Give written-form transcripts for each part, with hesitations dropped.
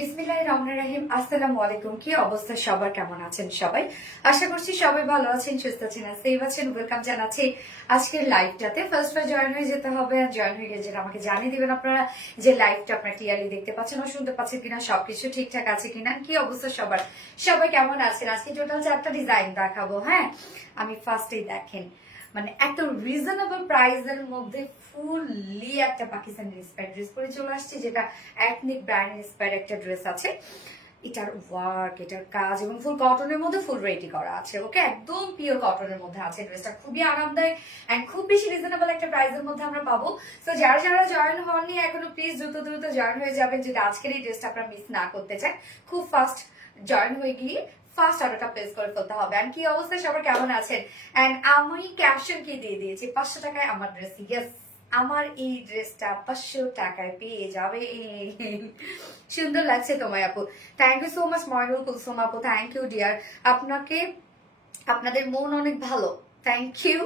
বিসমিল্লাহির রহমানির রহিম। আসসালামু আলাইকুম। কি অবস্থা সবার, কেমন আছেন সবাই? আশা করছি সবাই ভালো আছেন, সুস্থ আছেন, সেফ আছেন। ওয়েলকাম জানাচ্ছি আজকের লাইভটাতে। ফার্স্ট জয়েন হয়ে যেতে হবে, আর জয়েন হয়ে গেলে যেটা আমাকে জানিয়ে দিবেন আপনারা যে লাইভটা আপনারা ক্লিয়ারলি দেখতে পাচ্ছেন ও শুনতে পাচ্ছেন কিনা, সবকিছু ঠিকঠাক আছে কিনা, কি অবস্থা সবার, সবাই কেমন আছেন। আজকে টোটাল 4টা ডিজাইন দেখাবো। হ্যাঁ, আমি ফার্স্টেই দেখেন মানে এত রিজনেবল প্রাইসের মধ্যে ফুললি একটা পাকিস্তানি ইন্সপায়ার্ড ড্রেস পরে চলে আসছে, যেটা এথনিক ব্র্যান্ড ইন্সপায়ার্ড একটা ড্রেস আছে। এটার ওয়ার্ক, এটার কাজ এবং ফুল কটনের মধ্যে ফুল রেডি করা আছে। ওকে, একদম পিওর কটনের মধ্যে আছে ড্রেসটা, খুবই আরামদায়ক এন্ড খুব বেশি রিজনেবল একটা প্রাইসের মধ্যে আমরা পাবো। তো যারা যারা জয়েন হননি এখনো প্লিজ দ্রুত দ্রুত জয়েন হয়ে যাবেন, যদি আজকের এই ড্রেসটা আপনারা মিস না করতে চান। খুব ফাস্ট জয়েন হয়ে গিয়ে ফার্স্ট অর্ডারটা প্লেস করে ফেলতে হবে। এন্ড কি অবস্থা সবার, কেমন আছেন? এন্ড আমি ক্যাপশন কি দিয়ে দিয়েছি, 500 টাকায় আমার ড্রেস। ইয়েস, আমার এই ড্রেসটা 500 টাকায় পেয়ে যাবে। সুন্দর লাগছে তোমায় আপু, thank you so much. Moinul Kulsum আপু, থ্যাংক ইউ ডিয়ার। আপনাকে, আপনাদের মন অনেক ভালো, থ্যাংক ইউ।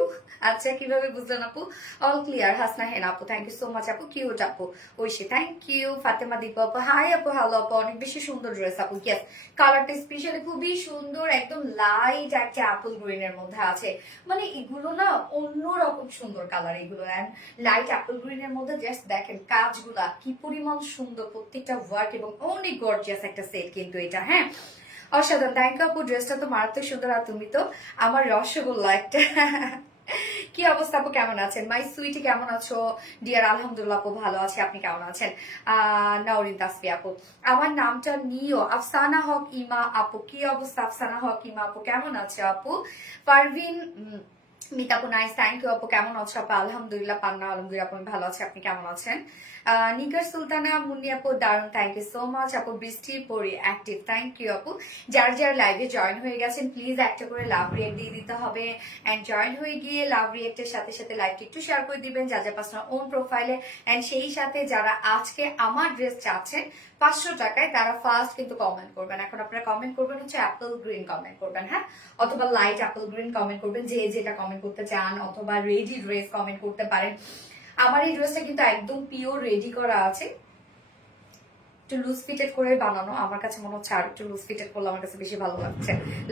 আচ্ছা, কিভাবে বুঝলেন আপু? All clear. হাসনা হেন আপু, থ্যাংক ইউ সো মাচ আপু। কিউট আপু, ঐশী থ্যাংক ইউ। ফাতেমা দীপ আপু, হাই আপু, হ্যালো আপু, অনেক বেশি সুন্দর ড্রেস আপু। ইয়েস, কালারটা স্পেশালি খুবই সুন্দর, একদম লাইট একটা অ্যাপল গ্রিন এর মধ্যে আছে। মানে এগুলো না অন্যরকম সুন্দর কালার এগুলো, এন্ড লাইট অ্যাপল গ্রিন এর মধ্যে জাস্ট দেখেন কাজগুলা কি পরিমাণ সুন্দর, প্রত্যেকটা ওয়ার্ক এবং অনেক গর্জিয়াস একটা সেট কিন্তু এটা। হ্যাঁ, অসাধারণ, থ্যাংক ইউ আপু। ড্রেসটা তো মারাত্মক সুন্দর, আর তুমি তো আমার রসগোল্লা একটা। কি অবস্থা আপু, কেমন আছেন? মাই সুইটি কেমন আছো ডিয়ার? আলহামদুলিল্লাহ আপু, ভালো আছে, আপনি কেমন আছেন? নাওরিন তাসফি আপু, আমার নামটা নিও। আফসানা হক ইমা আপু, কি অবস্থা আফসানা হক ইমা আপু, কেমন আছে আপু? পারভিন মিতাপু, নাইস, থ্যাংক ইউ আপু। কেমন আছো আপু? আলহামদুলিল্লাহ। পান্না আলমগীর আপু, আমি ভালো আছি, আপনি কেমন আছেন? নিগার সুলতানা মুন্নি আপু, দারুন, থ্যাংক ইউ সো মাচ আপু। বৃষ্টি পরি অ্যাক্টিভ, থ্যাংক ইউ আপু। যারা যারা লাইভে জয়েন হয়ে গেছেন প্লিজ একটা করে লাভ রিয়েক্ট দিয়ে দিতে হবে, এন্ড জয়েন হয়ে গিয়ে লাভ রিয়েক্টের সাথে সাথে লাইভটি একটু শেয়ার করে দিবেন যা যা পার্সোনাল ওন প্রোফাইলে। এন্ড সেই সাথে যারা আজকে আমার ড্রেস চাচ্ছেন 500 টাকায়, তারা ফার্স্ট কিন্তু কমেন্ট করবেন। এখন আপনারা কমেন্ট করবেন হচ্ছে অ্যাপল গ্রিন কমেন্ট করবেন, হ্যাঁ, অথবা লাইট অ্যাপল গ্রিন কমেন্ট করবেন, যে যেটা কমেন্ট করতে চান, অথবা রেডি ড্রেস কমেন্ট করতে পারেন। আমার এই ড্রেসটা কিন্তু একদম পিওর রেডি করা আছে, একটু লুজ ফিটেড করে বানানো। আমার কাছে মনে হচ্ছে আর একটু লুজ ফিটেড করলে আমার কাছে বেশি ভালো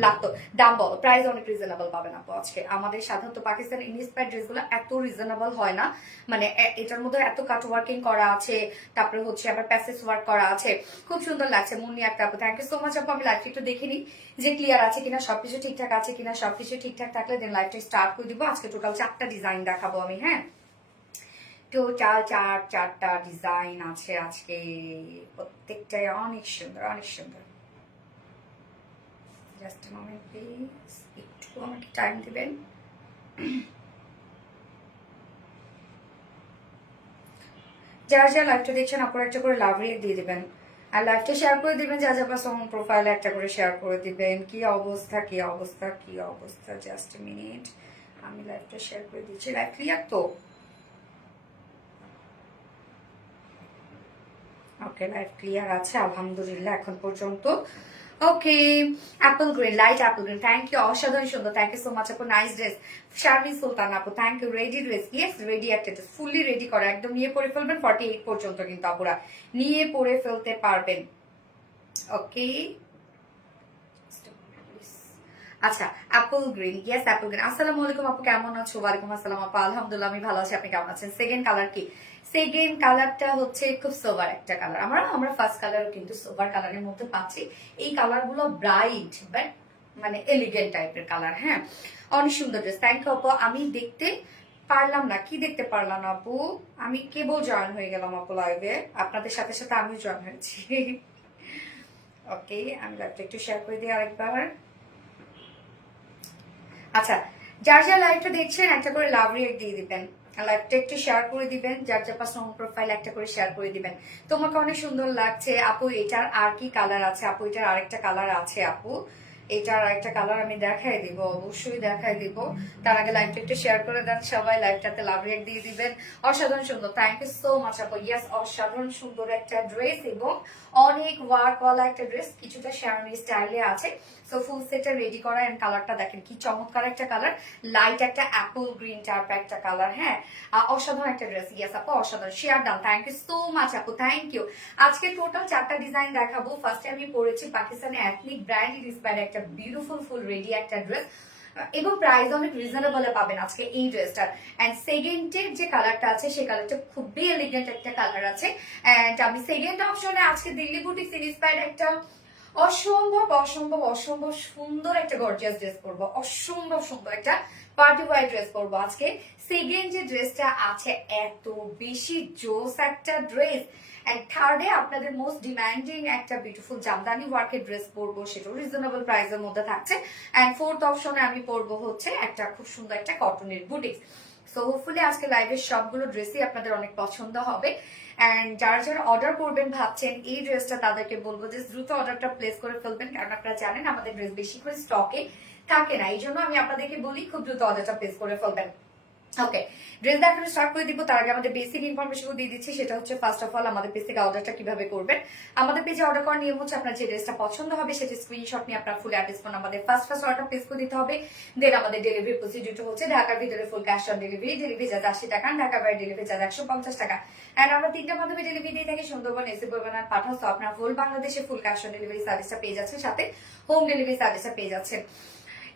লাগতো। দাম বলো, প্রাইস অনেক রিজনেবল পাবেন আপু আজকে। আমাদের সাধারণত পাকিস্তানি ইন্সপায়ার্ড ড্রেসগুলো এত রিজনেবল হয় না, মানে এটার মধ্যে এত কাট ওয়ার্কিং করা আছে, তারপরে হচ্ছে আবার প্যাসেজ ওয়ার্ক করা আছে, খুব সুন্দর লাগছে। মুন্নি একটা আপু, থ্যাংক ইউ সো মাচ আপু। আমি লাইভটা একটু দেখে নিই যে ক্লিয়ার আছে কিনা, সবকিছু ঠিকঠাক আছে কিনা। সবকিছু ঠিকঠাক থাকলে দেন লাইভটা স্টার্ট করে দিব। আজকে টোটাল 4টা ডিজাইন দেখাবো আমি। হ্যাঁ, টোটাল চারটা ডিজাইন আছে আজকে, প্রত্যেকটাই অনেক সুন্দর, অনেক সুন্দর। জাস্ট মোমেন্ট প্লিজ, একটু আমাকে টাইম দিবেন। যারা যারা লাইভটা দেখছেন আপনারা একটা করে লাভ রিয়েক্ট দিয়ে দিবেন, আর লাইভটা শেয়ার করে দিবেন যা যা পাস ওন প্রোফাইলে একটা করে শেয়ার করে দিবেন। কি অবস্থা, কি অবস্থা, কি অবস্থা, জাস্ট মিনিট, আমি লাইভটা শেয়ার করে দিচ্ছি। লাইভ ক্লিয়ার তো? ওকে, লাইভ ক্লিয়ার আছে আলহামদুলিল্লাহ এখন পর্যন্ত। Okay, apple green, light apple green, thank you, অসাধারণ সুন্দর, থ্যাংক ইউ সো মাচ আপু। নাইস ড্রেস, শারমিন সুলতান আপু, thank you. Ready dress, yes ready একটা ড্রেস, ফুললি রেডি করা, একদম নিয়ে পরে ফেলবেন। 48 পর্যন্ত কিন্তু আপুরা নিয়ে পরে ফেলতে পারবেন। ওকে, আচ্ছা, Apple green, yes Apple green. আসসালামু আলাইকুম আপু, কেমন আছো? ওয়ালাইকুম আসসালাম আপু, আলহামদুলিল্লাহ আমি ভালো আছি, আপনি কেমন আছেন? সেকেন্ড কালার কি? সেকেন্ড কালারটা হচ্ছে খুব সোভার একটা কালার। আমরা ফার্স্ট কালারও কিন্তু সোভার কালারের মধ্যে পাচ্ছি। এই কালার গুলো ব্রাইট বাট মানে এলিগেন্ট টাইপের কালার। হ্যাঁ, অনেক সুন্দর ড্রেস, থ্যাংক ইউ আপু। আমি দেখতে পারলাম না, কি দেখতে পারলাম আপু? আমি কেবল জয়েন হয়ে গেলাম আপু লাইভে, আপনাদের সাথে সাথে আমিও জয়েন হয়েছি। ওকে, আমি লাইভটা একটু শেয়ার করে দিই আরেকবার। আচ্ছা, যার যার লাইভটা দেখছেন একটা করে লাভ রিয়েক্ট দিয়ে দিবেন, লাইভটা একটু শেয়ার করে দিবেন, যার যার পার্সোনাল প্রোফাইল একটা করে শেয়ার করে দিবেন। তোমাকে অনেক সুন্দর লাগছে আপু। এটার আর কি কালার আছে আপু? এটার আরেকটা কালার আছে আপু, এটার একটা কালার আমি দেখাই দিব, অবশ্যই দেখাই দিব। তার আগে লাইভটা একটু শেয়ার করে দেন সবাই, লাইভটাতে লাভ রেট দিয়ে দিবেন। অসাধারণ সুন্দর, থ্যাংক ইউ সো মাচ আপু। ইয়েস, অসাধারণ সুন্দর একটা ড্রেস এবং অনেক ওয়ার্কওয়ালা একটা ড্রেস, কিছুটা শেরওয়ানি স্টাইলে আছে। সো ফুল সেটটা রেডি করা, এন্ড কালারটা দেখেন কি চমৎকার একটা কালার, লাইট একটা অ্যাপল গ্রিন টাইপ একটা কালার। হ্যাঁ, অসাধারণ একটা ড্রেস। ইয়েস আপু, অসাধারণ, share done, thank you so much আপু, থ্যাংক ইউ। আজকে টোটাল 4টা ডিজাইন দেখাবো। ফার্স্টে আমি পরেছি পাকিস্তানি এথনিক ব্র্যান্ড ইন্সপায়ার্ড একটা বিউটিফুল ফুল রেডি একটা ড্রেস, এবং প্রাইস অনেক রিজনেবল পাবেন আজকে এই ড্রেসটার। এন্ড সেকেন্ডের যে কালারটা আছে সেই কালারটা খুবই এলিগেন্ট একটা কালার আছে। এন্ড আমি সেকেন্ড অপশনে আজকে দিল্লি বুটিক ইন্সপায়ার্ড একটা অসম্ভব অসম্ভব অসম্ভব সুন্দর একটা গর্জিয়াস ড্রেস পরবো, অসম্ভব সুন্দর একটা পার্টি ওয়ার ড্রেস পরবো আজকে। সেকেন্ড যে ড্রেসটা আছে এত বেশি জোস একটা ড্রেস। এন্ড থার্ডে আপনাদের মোস্ট ডিমান্ডিং একটা বিউটিফুল জামদানি ওয়ার্কের ড্রেস পরবো, সেটাও রিজনেবল প্রাইসের মধ্যে থাকছে। এন্ড ফোর্থ অপশনে আমি পরবো হচ্ছে একটা খুব সুন্দর একটা কটনের বুটিক্স। সো হোপফুলি আজকে লাইভের সবগুলো ড্রেসই আপনাদের অনেক পছন্দ হবে। এন্ড যারা যারা অর্ডার করবেন ভাবছেন এই ড্রেসটা, তাদেরকে বলবো যে দ্রুত অর্ডারটা প্লেস করে ফেলবেন, কারণ আপনারা জানেন আমাদের ড্রেস বেশি করে স্টকে থাকে না, এই জন্য আমি আপনাদেরকে বলি খুব দ্রুত অর্ডারটা প্লেস করে ফেলবেন। ওকে, ড্রেস দেখানো স্টার্ট করে দিব। তার আগে আমাদের বেসিক ইনফরমেশন দিয়ে দিচ্ছি, সেটা হচ্ছে ফার্স্ট অফ অল আমাদের পেজ থেকে অর্ডারটা কিভাবে করবেন। আমাদের পেজে অর্ডার করার নিয়ম হচ্ছে আপনার যে ড্রেসটা পছন্দ হবে সেটা স্ক্রিনশট নিয়ে আপনার ফুল অ্যাড্রেস ফোন আমাদের ফার্স্ট অর্ডার প্লেস করে দিতে হবে। দেন আমাদের ডেলিভারি প্রসিডিউর হচ্ছে ঢাকার ভিতরে full cash on delivery, delivery charge 80 টাকা, ঢাকার বাইরে ডেলিভারি চার্জ 150 টাকা। এন্ড আমরা 3টার মাধ্যমে ডেলিভারি দিয়ে থাকি, সুন্দরবন, এসি পরিবহন, পাঠাও। তো আপনার হোল বাংলাদেশে ফুল ক্যাশ অন ডেলিভারি সার্ভিসটা পেয়ে যাচ্ছেন, সাথে হোম ডেলিভারি সার্ভিসটা পেয়ে যাচ্ছেন।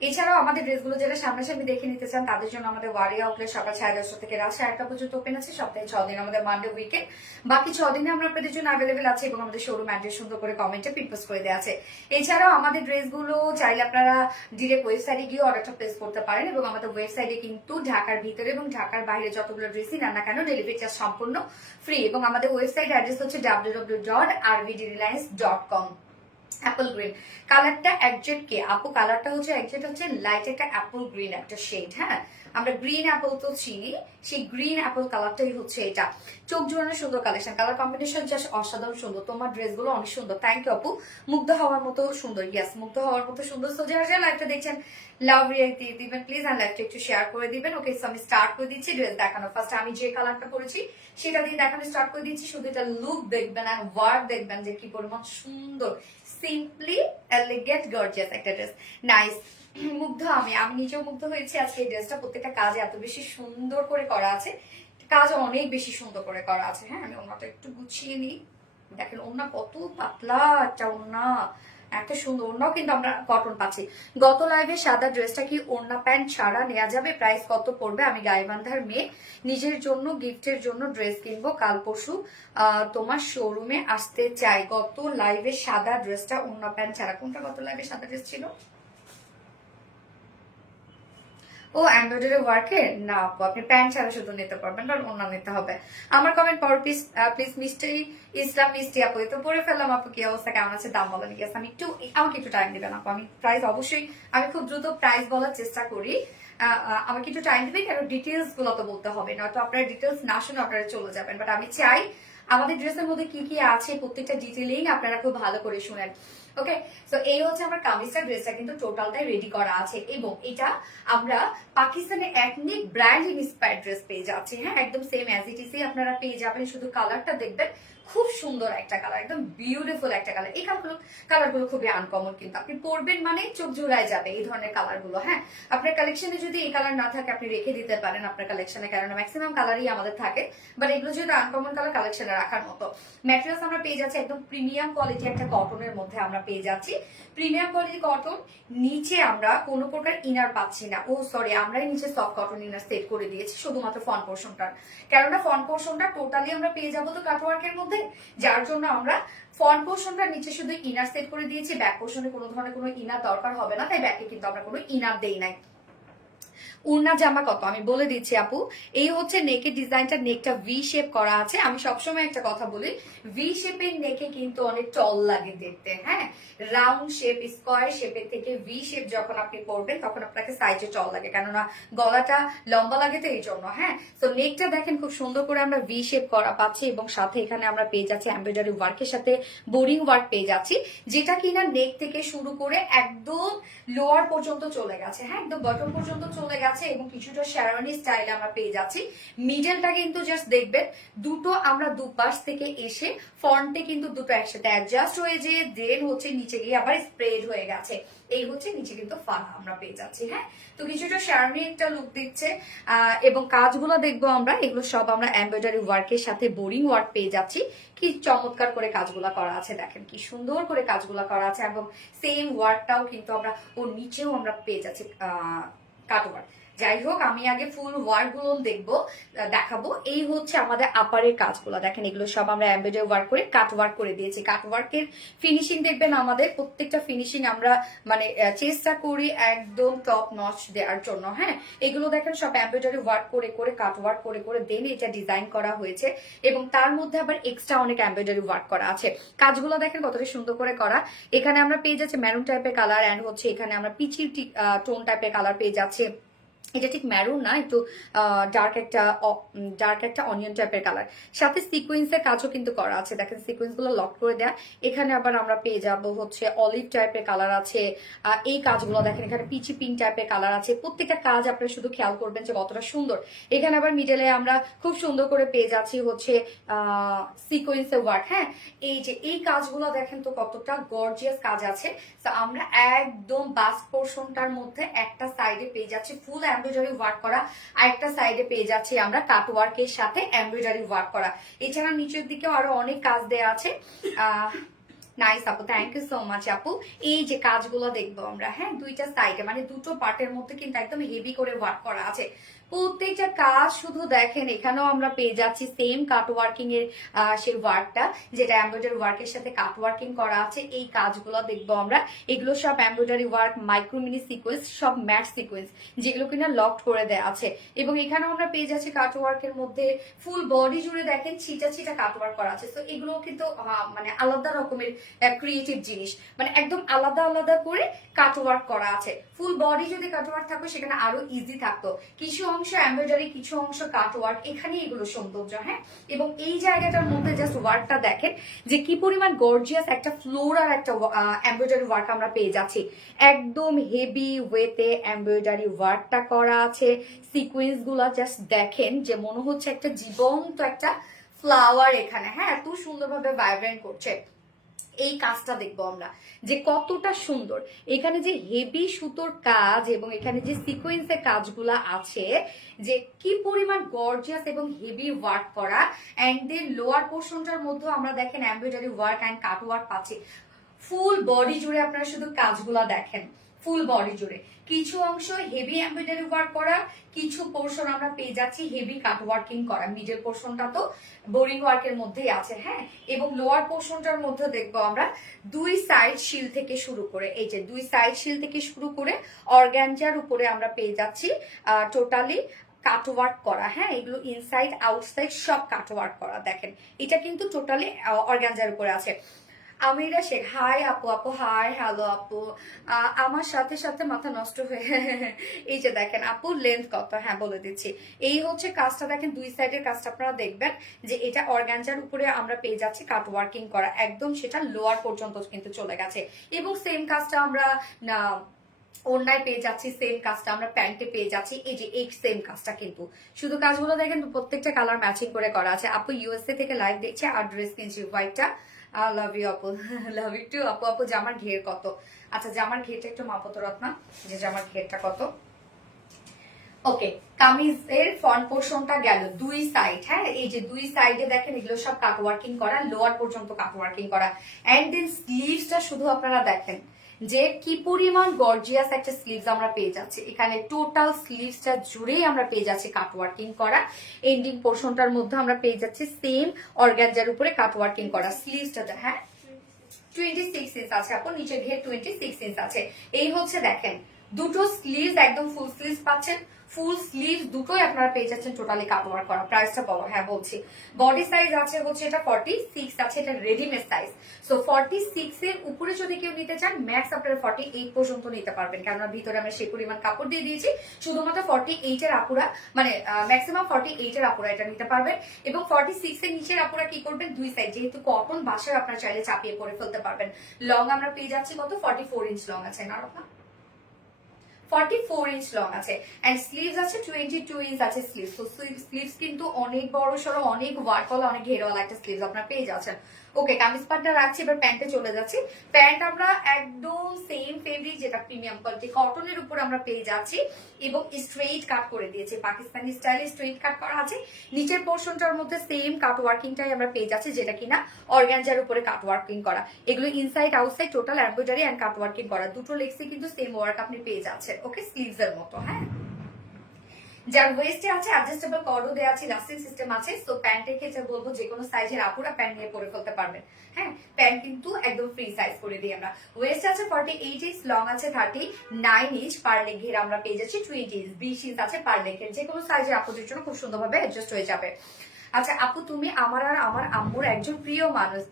এছাড়াও আমাদের ড্রেসগুলো যারা সামনাসামনি দেখে নিতে চান তাদের জন্য আমাদের ওয়ারি আউটলেট সকাল 10:30 থেকে রাত 1:30 পর্যন্ত ওপেন আছে, সপ্তাহে 6 দিন, আমাদের মানডে উইকেন্ড। বাকি 6 দিনে আমরা আপনাদের জন্য অ্যাভেলেবেল আছে, এবং আমাদের শোরুম অ্যাড্রেস সুন্দর করে কমেন্টে পিনপোস্ট করে দেওয়া আছে। এছাড়াও আমাদের ড্রেসগুলো চাইলে আপনারা ডিরেক্ট ওয়েবসাইটে গিয়ে অর্ডারটা প্লেস করতে পারেন, এবং আমাদের ওয়েবসাইটে কিন্তু ঢাকার ভিতরে এবং ঢাকার বাইরে যতগুলো ড্রেসই নেন না কেন ডেলিভারি চার্জ সম্পূর্ণ ফ্রি। এবং আমাদের ওয়েবসাইট অ্যাড্রেস হচ্ছে www.rvdreliance.com। অ্যাপল গ্রিন কালারটা একজেক্ট কে আপু, কালারটা হচ্ছে একজেক্ট হচ্ছে লাইট একটা অ্যাপল গ্রিন একটা শেড। হ্যাঁ, আমরা গ্রিন অ্যাপল তো চিনি, সেই গ্রিন অ্যাপল কালারটাই হচ্ছে এটা। চোখ জোড়ানো সুন্দর কালেকশন, কালার কম্বিনেশন জাস্ট অসাধারণ সুন্দর। তোমার ড্রেসগুলো অনেক সুন্দর, থ্যাংক ইউ আপু। মুগ্ধ হওয়ার মতো সুন্দর, ইয়াস মুগ্ধ হওয়ার মতো সুন্দর। সো যারা যারা লাইভটা দেখছেন লাভ রিয়াক্ট দিয়ে দিবেন প্লিজ, আর লাইভটা একটু শেয়ার করে দিবেন। ওকে, সো আমি স্টার্ট করে দিচ্ছি ড্রেস দেখানো। ফার্স্ট আমি যে কালারটা পরেছি সেটা দিয়ে দেখানো স্টার্ট করে দিচ্ছি। শুধু এটা লুক দেখবেন আর ওয়ার্ক দেখবেন যে কি পরিমাণ সুন্দর, সিম্পলি এলিগেন্ট গর্জিয়াস একটা ড্রেস। নাইস, মুগ্ধ আমি নিজেও মুগ্ধ হয়েছি আজকে এই ড্রেসটা। প্রত্যেকটা কাজ এত বেশি সুন্দর করে করা আছে, কাজ অনেক বেশি সুন্দর করে করা আছে। হ্যাঁ, আমি ওনাটা একটু গুছিয়ে নিই। দেখেন ওনা কত পাতলা একটা ওনা, একটা সুন্দর ওনাও কিন্তু আমরা কটন পাচ্ছি। গত লাইভে সাদা ড্রেসটা কি ওড়না প্যান্ট ছাড়া নেওয়া যাবে? প্রাইস কত পড়বে? আমি গাইবান্ধার মেয়ে, নিজের জন্য গিফটের জন্য ড্রেস কিনবো, কাল পরশু তোমার শোরুমে আসতে চাই। গত লাইভে সাদা ড্রেসটা ওড়না প্যান্ট ছাড়া, কোনটা গত লাইভে সাদা ড্রেস ছিল? ও এমব্রয়ডারি ওয়ার্কের না আপু, আপনি প্যান্ট ছাড়া শুধু নিতে পারবেন, আর অন্য নিতে হবে। আমার কমেন্ট পর প্লিজ মিষ্টি ইসলাম মিষ্টি আপু, তো পরে ফেললাম আপু, কি অবস্থা, কেমন আছে, দাম বলেন। গেছে আমি একটু, আমাকে একটু টাইম দিবেন আপু। আমি প্রাইস অবশ্যই, আমি খুব দ্রুত প্রাইস বলার চেষ্টা করি। আমাকে একটু টাইম দিবেন, কারণ ডিটেলস গুলো তো বলতে হবে, নয়তো আপনারা ডিটেলস না শুনে আপনারা চলে যাবেন। বাট আমি চাই আমাদের ড্রেসের মধ্যে কি কি আছে প্রত্যেকটা ডিটেইলিং আপনারা খুব ভালো করে শুনেন। ওকে, সো এই হচ্ছে আমার কামিজটা, ড্রেসটা কিন্তু টোটালটাই রেডি করা আছে, এবং এটা আমরা পাকিস্তানের এথনিক ব্র্যান্ড ইন্সপায়ার্ড ড্রেস পেয়ে যাচ্ছি। হ্যাঁ, একদম সেম অ্যাজ ইট ইজ আপনারা পেয়ে যাবেন, শুধু কালারটা দেখবেন, খুব সুন্দর একটা কালার, একদম বিউটিফুল একটা কালার। এই কালারগুলো খুবই আনকমন, কিন্তু আপনি পরবেন মানে চোখ জোড়ায় যাবে এই ধরনের কালারগুলো। হ্যাঁ, আপনার কালেকশনে যদি এই কালার না থাকে আপনি রেখে দিতে পারেন আপনার কালেকশনে, কারণ ম্যাক্সিমাম কালারই আমাদের থাকে, বাট এগুলো যেহেতু আনকমন কালার কালেকশনে রাখার মতো। ম্যাটেরিয়ালস আমরা পেয়ে যাচ্ছি একদম প্রিমিয়াম কোয়ালিটি একটা কটনের মধ্যে আমরা পেয়ে যাচ্ছি, প্রিমিয়াম কোয়ালিটি কটন। নিচে আমরা কোনো প্রকার ইনার পাচ্ছি না, ও সরি, আমরাই নিচে সফট কটন ইনার সেট করে দিয়েছি শুধুমাত্র ফ্রন্ট পোর্শনটার, কেননা ফ্রন্ট পোর্শনটা টোটালি আমরা পেয়ে যাবো তো কাটওয়ার্কের মধ্যে, যার জন্য আমরা ফ্রন্ট পোর্শনটার নিচে শুধু ইনার সেট করে দিয়েছি। ব্যাক পোর্শনে কোনো ধরনের কোনো ইনার দরকার হবে না, তাই ব্যাকে কিন্তু আমরা কোনো ইনার দেই নাই। উড়না জামা কত আমি বলে দিচ্ছি আপু। এই হচ্ছে নেকের ডিজাইনটা, নেকটা ভি শেপ করা আছে। আমি সবসময় একটা কথা বলি, ভি শেপের নেকে কিন্তু অনেক টল লাগে দেখতে। হ্যাঁ, রাউন্ড শেপ স্কোয়ার শেপের থেকে ভি শেপ যখন আপনি পরবেন তখন আপনাকে সাইজে টল লাগে, কেননা গলাটা লম্বা লাগে তো এই জন্য। হ্যাঁ, তো নেকটা দেখেন খুব সুন্দর করে আমরা ভি শেপ করা পাচ্ছি, এবং সাথে এখানে আমরা পেয়ে যাচ্ছি এমব্রয়ডারি ওয়ার্কের সাথে বোরিং ওয়ার্ক পেয়ে যাচ্ছি, যেটা কিনা নেক থেকে শুরু করে একদম লোয়ার পর্যন্ত চলে গেছে, হ্যাঁ একদম বটম পর্যন্ত চলে গেছে এবং কিছুটা শেরওয়ানি স্টাইলে আমরা পেয়ে যাচ্ছি। মিডলটা কিন্তু জাস্ট দেখবেন দুটো আমরা দুপাশ থেকে এসে ফ্রন্টে কিন্তু দুটো একসাথে অ্যাডজাস্ট হয়ে যে দেন হচ্ছে নিচে গিয়ে আবার স্প্রেড হয়ে গেছে। এই হচ্ছে নিচে কিন্তু ফানা আমরা পেয়ে যাচ্ছি। হ্যাঁ, তো কিছুটা শেরওয়ানি একটা লুক দিচ্ছে এবং কাজগুলো দেখবো আমরা, এগুলো সব আমরা এমব্রয়ডারি ওয়ার্কের সাথে বোরিং ওয়ার্ক পেয়ে যাচ্ছি। কি চমৎকার করে কাজগুলা করা আছে, দেখেন কি সুন্দর করে কাজগুলা করা আছে এবং সেম ওয়ার্কটাও কিন্তু আমরা ওর নিচেও আমরা পেয়ে যাচ্ছি কাট ওয়ার্ক। যাই হোক, আমি আগে ফুল ওয়ার্ক গুলো দেখাবো। এই হচ্ছে আমাদের আপারের কাজগুলো, দেখেন এগুলো সব আমরা এমব্রয়ডারি ওয়ার্ক করে কাট ওয়ার্ক করে দিয়েছি। কাট ওয়ার্কের ফিনিশিং দেখবেন, আমাদের প্রত্যেকটা ফিনিশিং আমরা মানে চেষ্টা করি একদম টপ নচ দেওয়ার জন্য। হ্যাঁ, এগুলো দেখেন সব এমব্রয়ডারি ওয়ার্ক করে করে কাট ওয়ার্ক করে করে দেন এটা ডিজাইন করা হয়েছে এবং তার মধ্যে আবার এক্সট্রা অনেক এমব্রয়ডারি ওয়ার্ক করা আছে। কাজগুলো দেখেন কতটা সুন্দর করে করা। এখানে আমরা পেয়ে যাচ্ছি মেরুন টাইপের কালার অ্যান্ড হচ্ছে এখানে আমরা পিচি টোন টাইপের কালার পেয়ে যাচ্ছি। এটা ঠিক ম্যারুন না, একটু ডার্ক একটা অনিয়ন টাইপের কালার, সাথে সিকোয়েন্সের কাজও কিন্তু করা আছে। দেখেন সিকোয়েন্স গুলো লক করে দেয়া। এখানে আবার আমরা পেয়ে যাব হচ্ছে অলিভ টাইপের কালার আছে। এই কাজগুলো দেখেন, এখানে পিচি পিঙ্ক টাইপের কালার আছে। প্রত্যেকটা কাজ আপনারা শুধু খেয়াল করবেন যে কতটা সুন্দর। এখানে আবার মিডলে আমরা খুব সুন্দর করে পেয়ে যাচ্ছি হচ্ছে সিকোয়েন্সের ওয়ার্ক। হ্যাঁ, এই যে এই কাজগুলো দেখেন তো কতটা গর্জিয়াস কাজ আছে। তো আমরা একদম বাস পোর্শনটার মধ্যে একটা সাইডে পেয়ে যাচ্ছি ফুল এমব্রয়ডারি ওয়ার্ক করা, আর একটা সাইডে পেয়ে যাচ্ছি আমরা কাট ওয়ার্কের সাথে এমব্রয়ডারি ওয়ার্ক করা। এছাড়া নিচের দিকেও আরো অনেক কাজ দেওয়া আছে। নাইস আপু, থ্যাংক ইউ সো মাচ আপু। এই যে কাজগুলো দেখবো আমরা, হ্যাঁ দুইটা সাইডে মানে দুটো পার্টের মধ্যে কিন্তু একদম হেভি করে ওয়ার্ক করা আছে। প্রত্যেকটা কাজ শুধু দেখেন, এখানেও আমরা পেয়ে যাচ্ছি সেম কাট ওয়ার্কিং এর সেই ওয়ার্কটা, যেটা এমব্রয়ডারি ওয়ার্কের সাথে কাট ওয়ার্কিং করা আছে। এই কাজগুলো দেখবো আমরা, এগুলো সব embroidery work, micro mini sequence, সব ম্যাট সিকোয়েন্স যেগুলো কিনা লকড করে দেওয়া আছে। এবং এখানেও আমরা পেয়ে যাচ্ছি কাট ওয়ার্কের মধ্যে ফুল বডি জুড়ে দেখেন ছিটা ছিটা কাট ওয়ার্ক করা আছে। তো এগুলো কিন্তু মানে আলাদা রকমের ক্রিয়েটিভ জিনিস, মানে একদম আলাদা আলাদা করে কাট ওয়ার্ক করা আছে। ফুল বডি যদি কাট ওয়ার্ক থাকতো সেখানে আরো ইজি থাকতো। কিছু অংশ এমব্রয়ডারি, কিছু অংশ কাট ওয়ার্ক, এখানে এগুলো সৌন্দর্য। হ্যাঁ, এবং এই জায়গাটার মধ্যে জাস্ট ওয়ার্কটা দেখেন যে কি পরিমাণ গর্জিয়াস একটা ফ্লোরাল একটা এমব্রয়ডারি ওয়ার্ক আমরা পেয়ে যাচ্ছি। একদম হেভি ওয়েতে এমব্রয়ডারি ওয়ার্কটা করা আছে। সিকোয়েন্স গুলা জাস্ট দেখেন যে মনে হচ্ছে একটা জীবন্ত একটা ফ্লাওয়ার এখানে। হ্যাঁ, এত সুন্দরভাবে ভাইব্রেন্ট করছে। এই কাজটা দেখবো আমরা যে কতটা সুন্দর। এখানে যে হেভি সুতোর কাজ এবং এখানে যে সিকোয়েন্সের কাজগুলা আছে, যে কি পরিমাণ গর্জিয়াস এবং হেভি ওয়ার্ক করা। এন্ড দেন লোয়ার পোর্শনটার মধ্যে আমরা দেখেন embroidery work and cut work পাচ্ছি। ফুল বডি জুড়ে আপনারা শুধু কাজগুলা দেখেন, ফুল বডি জুড়ে কিছু অংশ হেভি এমব্রয়ডারি ওয়ার্ক করা, কিছু পোর্শন আমরা পেয়ে যাচ্ছি হেভি কাট ওয়ার্কিং করা। মিডল পোর্শনটা তো বোরিং ওয়ার্কের মধ্যেই আছে। হ্যাঁ, এবং লোয়ার পোর্শনটার মধ্যে দেখবো আমরা দুই সাইড শিল থেকে শুরু করে, এই যে দুই সাইড শিল থেকে শুরু করে অর্গানজার উপরে আমরা পেয়ে যাচ্ছি টোটালি কাট ওয়ার্ক করা। হ্যাঁ, এগুলো ইনসাইড আউটসাইড সব কাট ওয়ার্ক করা। দেখেন এটা কিন্তু টোটালি অর্গানজার উপরে আছে। আমিরা শেখ, হাই আপু। আপু হাই, হ্যালো আপু। আমার সাথে সাথে মাথা নষ্ট হয়ে এই যে দেখেন আপু লেন্থ কত, হ্যাঁ বলে দিচ্ছি। এই হচ্ছে কাজটা, দেখেন দুই সাইডের কাজটা আপনারা দেখবেন যে এটা অর্গানজার উপরে আমরা পেয়ে যাচ্ছি কাট ওয়ার্কিং করা, একদম সেটা লোয়ার পর্যন্ত কিন্তু চলে গেছে। এবং সেম কাজটা আমরা ওড়নায় পেয়ে যাচ্ছি, সেম কাজটা আমরা প্যান্টে পেয়ে যাচ্ছি। এই যে এই সেম কাজটা কিন্তু শুধু কাজগুলো দেখেন প্রত্যেকটা কালার ম্যাচিং করে করা আছে। আপু ইউএসএ থেকে লাইভ দেখছে আর ড্রেস কিনছি হোয়াইটটা। লাভ ইউ আপু, লাভ ইউ টু আপু। আপু জামার ঘের কত? আচ্ছা জামার ঘেরটা একটু মাপতো রত্না, যে জামার ঘেরটা কত। ওকে, কামিজের ফ্রন্ট পোর্শনটা গেল, দুই সাইড। হ্যাঁ, এই যে দুই সাইডে দেখেন এগুলো সব কাট ওয়ার্কিং করা, লোয়ার পর্যন্ত কাট ওয়ার্কিং করা। এন্ড দেন স্লিভসটা শুধু আপনারা দেখেন যে কি পরিমাণ গর্জিয়াস একটা স্লিভস আমরা পেয়ে যাচ্ছি। এখানে টোটাল স্লিভসটা জুড়েই আমরা পেয়ে যাচ্ছি কাট ওয়ার্কিং করা। এন্ডিং পোর্শনটার মধ্যে আমরা পেয়ে যাচ্ছি সেম অর্গানজার উপরে কাট ওয়ার্কিং করা স্লিভসটা। হ্যাঁ, 26 ইঞ্চ আছে আপু, নিচে ঘের 26 ইঞ্চ আছে। এই হচ্ছে দেখেন দুটো স্লিভস একদম ফুল স্লিভস পাচ্ছেন। ফুল স্লিভ দুটোই আপনারা পেয়ে যাচ্ছেন টোটালি কাট ওয়ার্ক করা। প্রাইসটা বলো, হ্যাঁ বলছি। বডি সাইজ আছে হচ্ছে এটা 46 আছে, এটা রেডিমেড সাইজ। সো 46 এর উপরে যদি কেউ নিতে চান ম্যাক্স আপনারা 48 পর্যন্ত নিতে পারবেন, কেননা ভিতরে আমরা সেই পরিমাণ কাপড় দিয়ে দিয়েছি। শুধুমাত্র 48 এর আপুরা মানে ম্যাক্সিমাম 48 এর আপুরা এটা নিতে পারবেন। এবং 46 এর নিচের আপুরা কি করবেন, দুই সাইড যেহেতু কটন বাসায় আপনারা চাইলে চাপিয়ে পরে ফেলতে পারবেন। লং আমরা পেয়ে যাচ্ছি কত, 44 ইঞ্চ লং আছে না আপনার? 44 ইঞ্চ লং আছে এন্ড স্লিভস আছে 22 ইঞ্চ আছে স্লিভস। তো স্লিভস কিন্তু অনেক বড় সড়ো, অনেক ওয়ার্কওয়ালা, অনেক ঘেরওয়ালা একটা স্লিভস আপনারা পেয়ে যাচ্ছেন। ওকে, কামিজ পার্টটা রাখছি, এবার প্যান্টে চলে যাচ্ছি। প্যান্ট আমরা একদম সেম ফেব্রিক, যেটা প্রিমিয়াম কোয়ালিটি কটনের উপর আমরা পেয়ে যাচ্ছি এবং স্ট্রেইট কাট করে দিয়েছি, পাকিস্তানি স্টাইলে স্ট্রেইট কাট করা আছে। নিচের পোর্শনটার মধ্যে সেম কাট ওয়ার্কিংটাই আমরা পেয়ে যাচ্ছি, যেটা কিনা অর্গানজার উপরে কাট ওয়ার্কিং করা। এগুলো inside outside total embroidery and cut working করা, দুটো লেগসে কিন্তু সেম ওয়ার্ক আপনি পেয়ে যাচ্ছেন। ওকে, স্লিভস এর মতো। হ্যাঁ, যার ওয়েস্টে আছে অ্যাডজাস্টেবল কর্ডও দেওয়া আছে, ইলাস্টিক সিস্টেম আছে। সো প্যান্টের ক্ষেত্রে বলবো যে কোনো সাইজের আপুরা প্যান্ট নিয়ে পরে ফেলতে পারবেন। হ্যাঁ, প্যান্ট কিন্তু একদম ফ্রি সাইজ করে দিই আমরা। ওয়েস্ট আছে 48 ইঞ্চ, লং আছে 39 ইঞ্চ, পার লেগ ঘের আমরা পেয়ে যাচ্ছি 20 ইঞ্চ, 20 ইঞ্চ আছে পার লেগের। যে কোনো সাইজের আপুদের জন্য খুব সুন্দরভাবে অ্যাডজাস্ট হয়ে যাবে। আচ্ছা আপু, তুমি আমার আর আমার আম্মুর একজন প্রিয় মানুষ।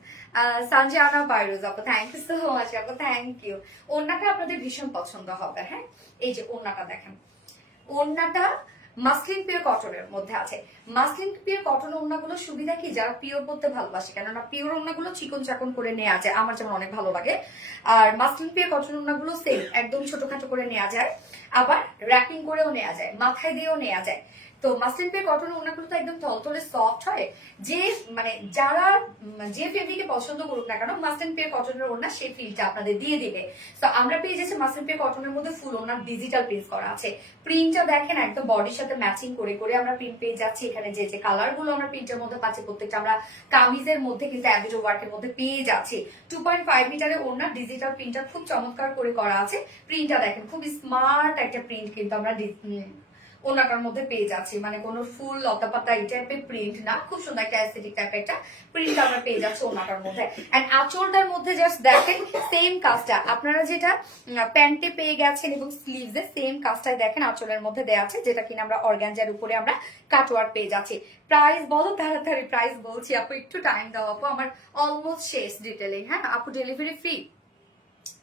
সানজানা বাইরোজ আপু, থ্যাংক ইউ সো মাচ আপু, থ্যাংক ইউ। ওড়নাটা আপনাদের ভীষণ পছন্দ হবে। হ্যাঁ, এই যে ওড়নাটা দেখেন, ওড়নাটা মাসলিন পিওর কটনের মধ্যে আছে। মাসলিন পিওর কটন ওড়নাগুলো সুবিধা কি, যারা পিওর পরতে ভালোবাসে, কেননা পিওর ওড়নাগুলো চিকন চাকন করে নেওয়া যায়, আমার যেমন অনেক ভালো লাগে। আর মাসলিন পিওর কটন ওড়নাগুলো সেম একদম ছোটখাটো করে নেওয়া যায়, আবার র্যাপিং করেও নেওয়া যায়, মাথায় দিয়েও নেওয়া যায়। তো মাসলিন পিওর কটন ওড়নাগুলো তো একদম তলতলে সফট হয়, যে মানে যারা যে ফেব্রিকে পছন্দ করুক না কেন, মাসলিন পিওর কটনের ওড়না সেই ফিলটা আপনাদের দিয়ে দিবে। তো আমরা পেয়ে যাচ্ছি মাসলিন পিওর কটনের মধ্যে ফুল ওড়না ডিজিটাল প্রিন্ট করা আছে। প্রিন্টটা দেখেন একদম বডির সাথে ম্যাচিং করে করে আমরা প্রিন্ট পেয়ে যাচ্ছি। এখানে যে যে কালার গুলো আমরা প্রিন্টের মধ্যে পাচ্ছি, প্রত্যেকটা আমরা কামিজের মধ্যে কিন্তু এমব্রয়ডারি ওয়ার্কের মধ্যে পেয়ে যাচ্ছি। 2.5 মিটারের ওড়না, ডিজিটাল প্রিন্টটা খুব চমৎকার করে করা আছে। প্রিন্টটা দেখেন, খুব স্মার্ট একটা প্রিন্ট কিন্তু আমরা ওনাটার মধ্যে পেয়ে যাচ্ছি, মানে কোনো ফুল লতাপাতা এই টাইপের প্রিন্ট না, খুব সুন্দর একটা অ্যাস্থেটিক টাইপের একটা প্রিন্ট আমরা পেয়ে যাচ্ছি ওনাটার মধ্যে। এন্ড আঁচলটার মধ্যে জাস্ট দেখেন সেম কাজটা আপনারা যেটা প্যান্টে পেয়ে গেছেন এবং স্লিভস এর সেম কাজটাই দেখেন আঁচলের মধ্যে দেওয়া আছে, যেটা কিনা আমরা অর্গানজার উপরে আমরা কাটওয়ার্ক পেয়ে যাচ্ছি। প্রাইস বলো তাড়াতাড়ি, প্রাইস বলছি আপু, একটু টাইম দাও আপু, আমার অলমোস্ট শেষ ডিটেলিং। হ্যাঁ আপু, ডেলিভারি ফ্রি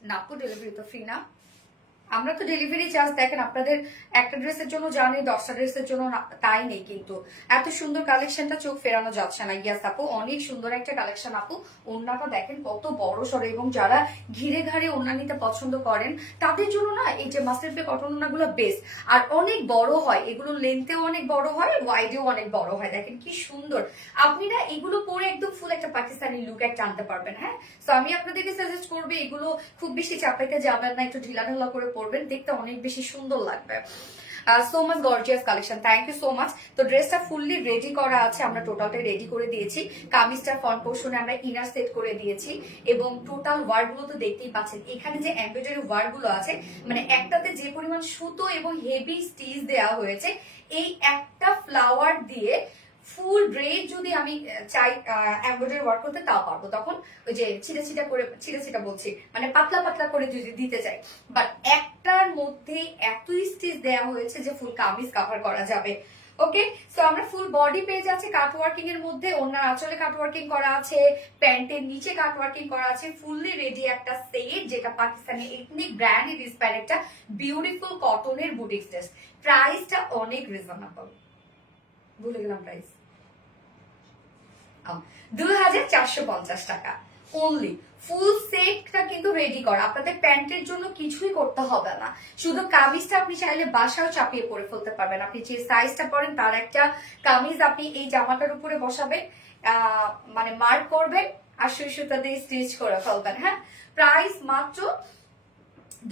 না? আপু ডেলিভারি তো ফ্রি না, আমরা তো ডেলিভারি চার্জ দেখেন আপনাদের একটা ড্রেসের জন্য জানি, 10টা ড্রেসের জন্য তাই নেই। কিন্তু এত সুন্দর কালেকশনটা চোখ ফেরানো যাচ্ছে না। ইয়াস আপু, অনেক সুন্দর একটা কালেকশন আপু। ওড়নাটা দেখেন কত বড় সড়ো, এবং যারা ঘিরে ঘাড়ে ওড়না নিতে পছন্দ করেন তাদের জন্য না এই যে মাসলিন পিওর কটন ওড়নাগুলো বেস্ট। আর অনেক বড় হয় এগুলো, লেন্থেও অনেক বড় হয়, ওয়াইডেও অনেক বড় হয়। দেখেন কি সুন্দর, আপনি না এগুলো পরে একদম ফুল একটা পাকিস্তানি লুক একটা আনতে পারবেন। হ্যাঁ, তো আমি আপনাদেরকে সাজেস্ট করবো এগুলো খুব বেশি চাপাইতে যাবেন না, একটু ঢিলা ঢালা করে পরবেন, দেখতে অনেক বেশি সুন্দর লাগবে। So much gorgeous collection, thank you so much. তো ড্রেসটা ফুললি রেডি করা আছে, আমরা টোটালটা রেডি করে দিয়েছি। কামিজটা ফ্রন্ট পোর্শনে আমরা ইনার সেট করে দিয়েছি, এবং টোটাল ওয়ার্ক গুলো তো দেখতেই পাচ্ছেন। এখানে যে এমব্রয়ডারি ওয়ার্ক গুলো আছে, মানে একটাতে যে পরিমাণ সুতো এবং হেভি স্টিচ দেওয়া হয়েছে, এই একটা ফ্লাওয়ার দিয়ে ফুল ড্রেস যদি আমি চাই এমব্রয়ডারি ওয়ার্ক করতে, তাও পারবো। তখন ওই যে ছিটা ছিটা করে, ছিটা ছিটা বলছি মানে পাতলা পাতলা করে যদি দিতে চাই, বাট একটার মধ্যে এত স্টিচ দেওয়া হয়েছে যে ফুল কামিজ কভার করা যাবে। ওকে, সো আমরা ফুল বডি পেয়ে যাচ্ছি কাট ওয়ার্কিং এর মধ্যে, ওনার আঁচলে কাট ওয়ার্কিং করা আছে, প্যান্টের নিচে কাট ওয়ার্কিং করা আছে, ফুললি রেডি একটা সেট, যেটা পাকিস্তানি এথনিক ব্র্যান্ড ইন্সপায়ার একটা বিউটিফুল কটনের বুটিক ড্রেস। প্রাইসটা অনেক রিজনেবল, ভুলে গেলাম প্রাইস, 2450 টাকা অনলি। ফুল সেটটা কিন্তু রেডি করা, আপনাদের প্যান্টের জন্য কিছুই করতে হবে না, শুধু কামিজটা আপনি চাইলে বাসাও চাপিয়ে পরে ফেলতে পারবেন। আপনি যে সাইজটা পরেন তার একটা কামিজ আপনি এই জামাটার উপরে বসাবেন, মানে মার্ক করবেন আর সুই সুতা দিয়ে স্টিচ করে ফেলবেন। হ্যাঁ, প্রাইস মাত্র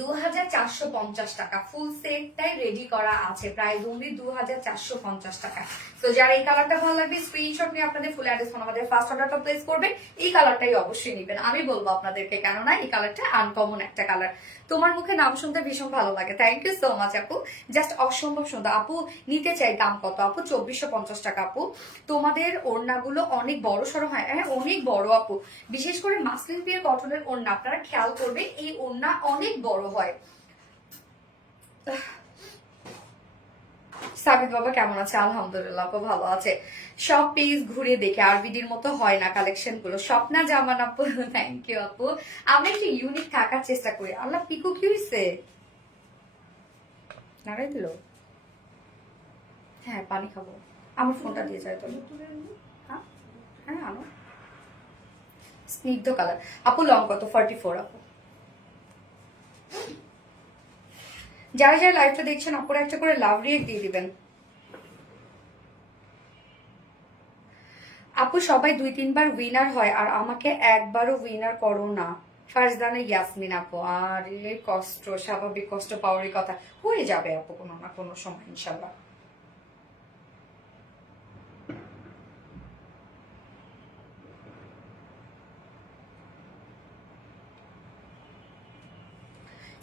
2450 টাকা, ফুল সেটটাই রেডি করা আছে, প্রাইস অনলি 2450 টাকা। তো যারা এই কালারটা ভালো লাগবে স্ক্রিনশট নিয়ে আপনাদের ফুল অ্যাড্রেস ফোন আমাদের ফার্স্ট অর্ডারটা প্লেস করবেন। এই কালারটাই অবশ্যই নেবেন, আমি বলবো আপনাদেরকে, কেননা এই কালারটা আনকমন একটা কালার। তোমার মুখে নাম শুনতে ভীষণ ভালো লাগে, থ্যাংক ইউ সো মাচ আপু, জাস্ট অসম্ভব সুন্দর। আপু নিতে চাই, দাম কত আপু? 2450 টাকা আপু। তোমাদের ওড়নাগুলো অনেক বড় সড়ো হয়, হ্যাঁ অনেক বড় আপু, বিশেষ করে মাসলিন পিওর কটনের ওড়না আপনারা খেয়াল করবে, এই ওড়না অনেক বড় হয়। সাবিত বাবা কেমন আছে? আলহামদুলিল্লাহ আপু ভালো আছে। সব পেজ ঘুরে দেখে আরবিডির মতো হয় না কালেকশন গুলো। স্বপ্না জামান আপু, থ্যাংক ইউ আপু। আমি একটু ইউনিক থাকার চেষ্টা করি। আল্লাহ পিকু কি হয়েছে? নাড়াই দিল। হ্যাঁ পানি খাবো, আমার ফোনটা দিয়ে যায় তো। হ্যাঁ হ্যাঁ আনো। স্নিগ্ধ কালার আপু, লং কত? 44 আপু। যারা যারা লাইভটা দেখছেন আপনারা একটা করে লাভ রিয়েক্ট দিয়ে দিবেন। আপু সবাই 2-3 বার উইনার হয় আর আমাকে একবারও উইনার করো না। ফারজানা ইয়াসমিন আপু, আর কষ্ট, স্বাভাবিক কষ্ট পাওয়ারই কথা, হয়ে যাবে আপু কোনো না কোনো সময় ইনশাল্লাহ।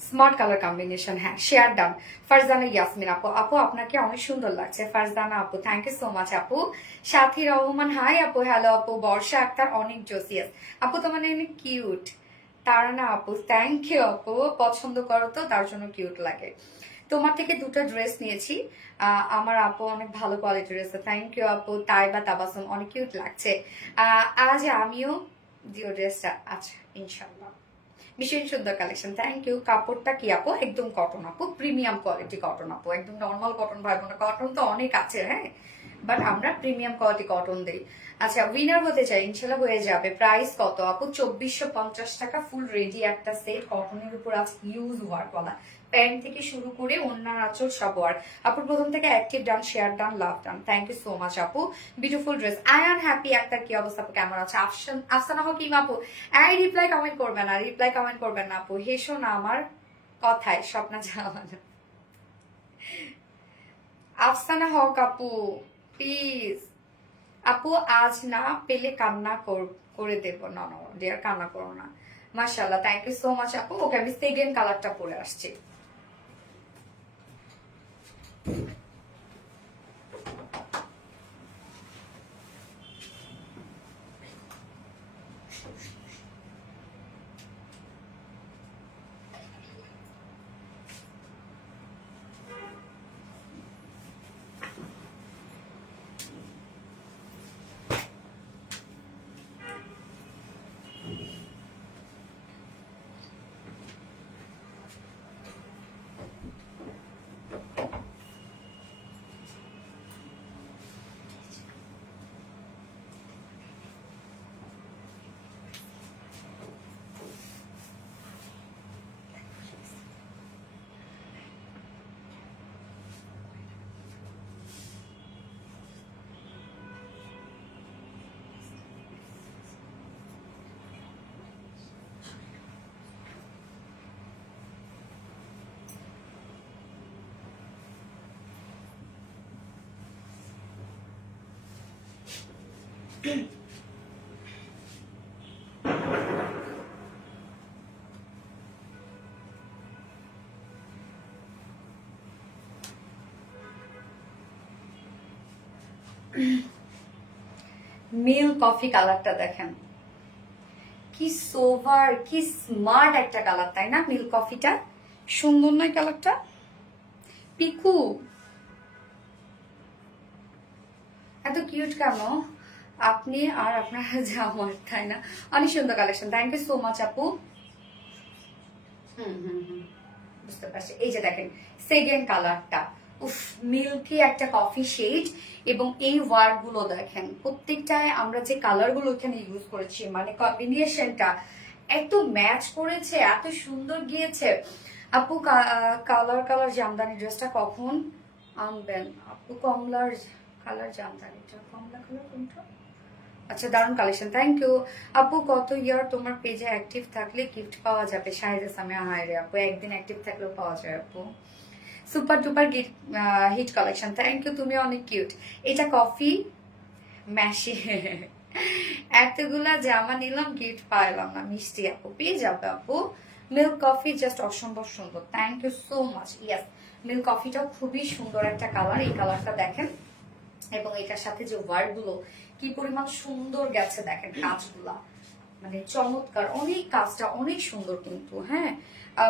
স্মার্ট কালার কম্বিনেশন, হ্যাঁ শেয়ার ডান। ফারজানা ইয়াসমিন আপু, আপু আপনাকে অনেক সুন্দর লাগছে। ফারজানা আপু থ্যাংক ইউ সো মাচ আপু। সাথী রহমান হাই আপু, হ্যালো আপু। বর্ষা আক্তার অনেক জোসিয়াস আপু, তো মানে অনেক কিউট। তারানা আপু থ্যাংক ইউ আপু, পছন্দ করো তো তার জন্য কিউট লাগে। তোমার থেকে 2টা ড্রেস নিয়েছি, আমার আপু অনেক ভালো কোয়ালিটির ড্রেস, থ্যাংক ইউ আপু। তাইবা তাবাসুম অনেক কিউট লাগছে। আজ আমিও দিও ড্রেসটা, আচ্ছা ইনশাল্লাহ। ভীষণ সুন্দর কালেকশন, থ্যাংক ইউ। কাপড়টা কি আপু? একদম কটন আপু, প্রিমিয়াম কোয়ালিটি কটন আপু, একদম নর্মাল কটন ভাই বোনা, কটন তো অনেক আছে হ্যাঁ, বাট আমরা প্রিমিয়াম কোয়ালিটি কটন দেই। আচ্ছা উইনার হতে চাই, ইনশাল্লাহ হয়ে যাবে। প্রাইস কত আপু? 2450 টাকা, ফুল রেডি একটা সেট, কটনের উপর আছে ইউজ ওয়ার্ক বলা, প্যান্ট থেকে শুরু করে অন্যান্য আঁচল সব ওয়ার্ক। আপু প্রথম থেকে active done, share done, love done, thank you so much আপু। Beautiful dress. আয়ান হ্যাপি একটা, কি অবস্থা আপু, কেমন আছে? আফসানা হকিম আপু, এই রিপ্লাই কমেন্ট করবেন না, রিপ্লাই কমেন্ট করবেন না আপু, হেসো না আমার কথায়, স্বপ্না জাহানা। আফসানা হক আপু প্লিজ আপু, আজ না পেলে কান্না করে দেব। না না ডিয়ার, কান্না করো না। মাশাআল্লাহ, থ্যাংক ইউ সো মাচ আপু। ওকে আমি সেকেন্ড কালারটা পরে আসছি। মিল কফি কালারটা দেখেন, কি সোভার, কি স্মার্ট একটা কালার, তাই না? মিল কফিটা সুন্দর নয় কালারটা? পিকু এত কিউট কেন আপনি আর আপনার জামার, তাই না? অনেক সুন্দর collection, thank you so much আপু। বুঝতে পারছি। এই যে দেখেন সেকেন্ড কালারটা, উফ মিল্কি একটা কফি শেড, এবং এই ওয়ার্ক গুলো দেখেন প্রত্যেকটায় আমরা যে কালার গুলো এখানে ইউজ করেছি, মানে কম্বিনেশনটা এত ম্যাচ করেছে, এত সুন্দর গিয়েছে। আপু কালার কালার জামদানি ড্রেসটা কখন আনবেন আপু? কমলার কালার জামদানিটা, কমলা কালার কোনটা? আচ্ছা দারুণ কালেকশন, থ্যাংক ইউ আপু। কত ইয়ার তোমার পেজে অ্যাক্টিভ থাকলে গিফট পাওয়া যাবে? শাহিদা সামিয়া হাই রে আপু, একদিন অ্যাক্টিভ থাকলেও পাওয়া যায় আপু। Super duper hit collection, thank you, তুমি অনেক কিউট। এটা কফি ম্যাশি, এতগুলা জামা নিলাম গিফট পাইলাম না। মিষ্টি আপু পেয়ে যাবে আপু। মিল্ক কফি জাস্ট অসম্ভব সুন্দর, thank you so much. Yes milk কফিটাও খুবই সুন্দর একটা কালার, এই কালারটা দেখেন, এবং এটার সাথে যে ওয়ার্ড গুলো কি পরিমাণ সুন্দর গেছে দেখেন, কাজগুলা মানে চমৎকার, অনেক কাজটা অনেক সুন্দর কিন্তু। হ্যাঁ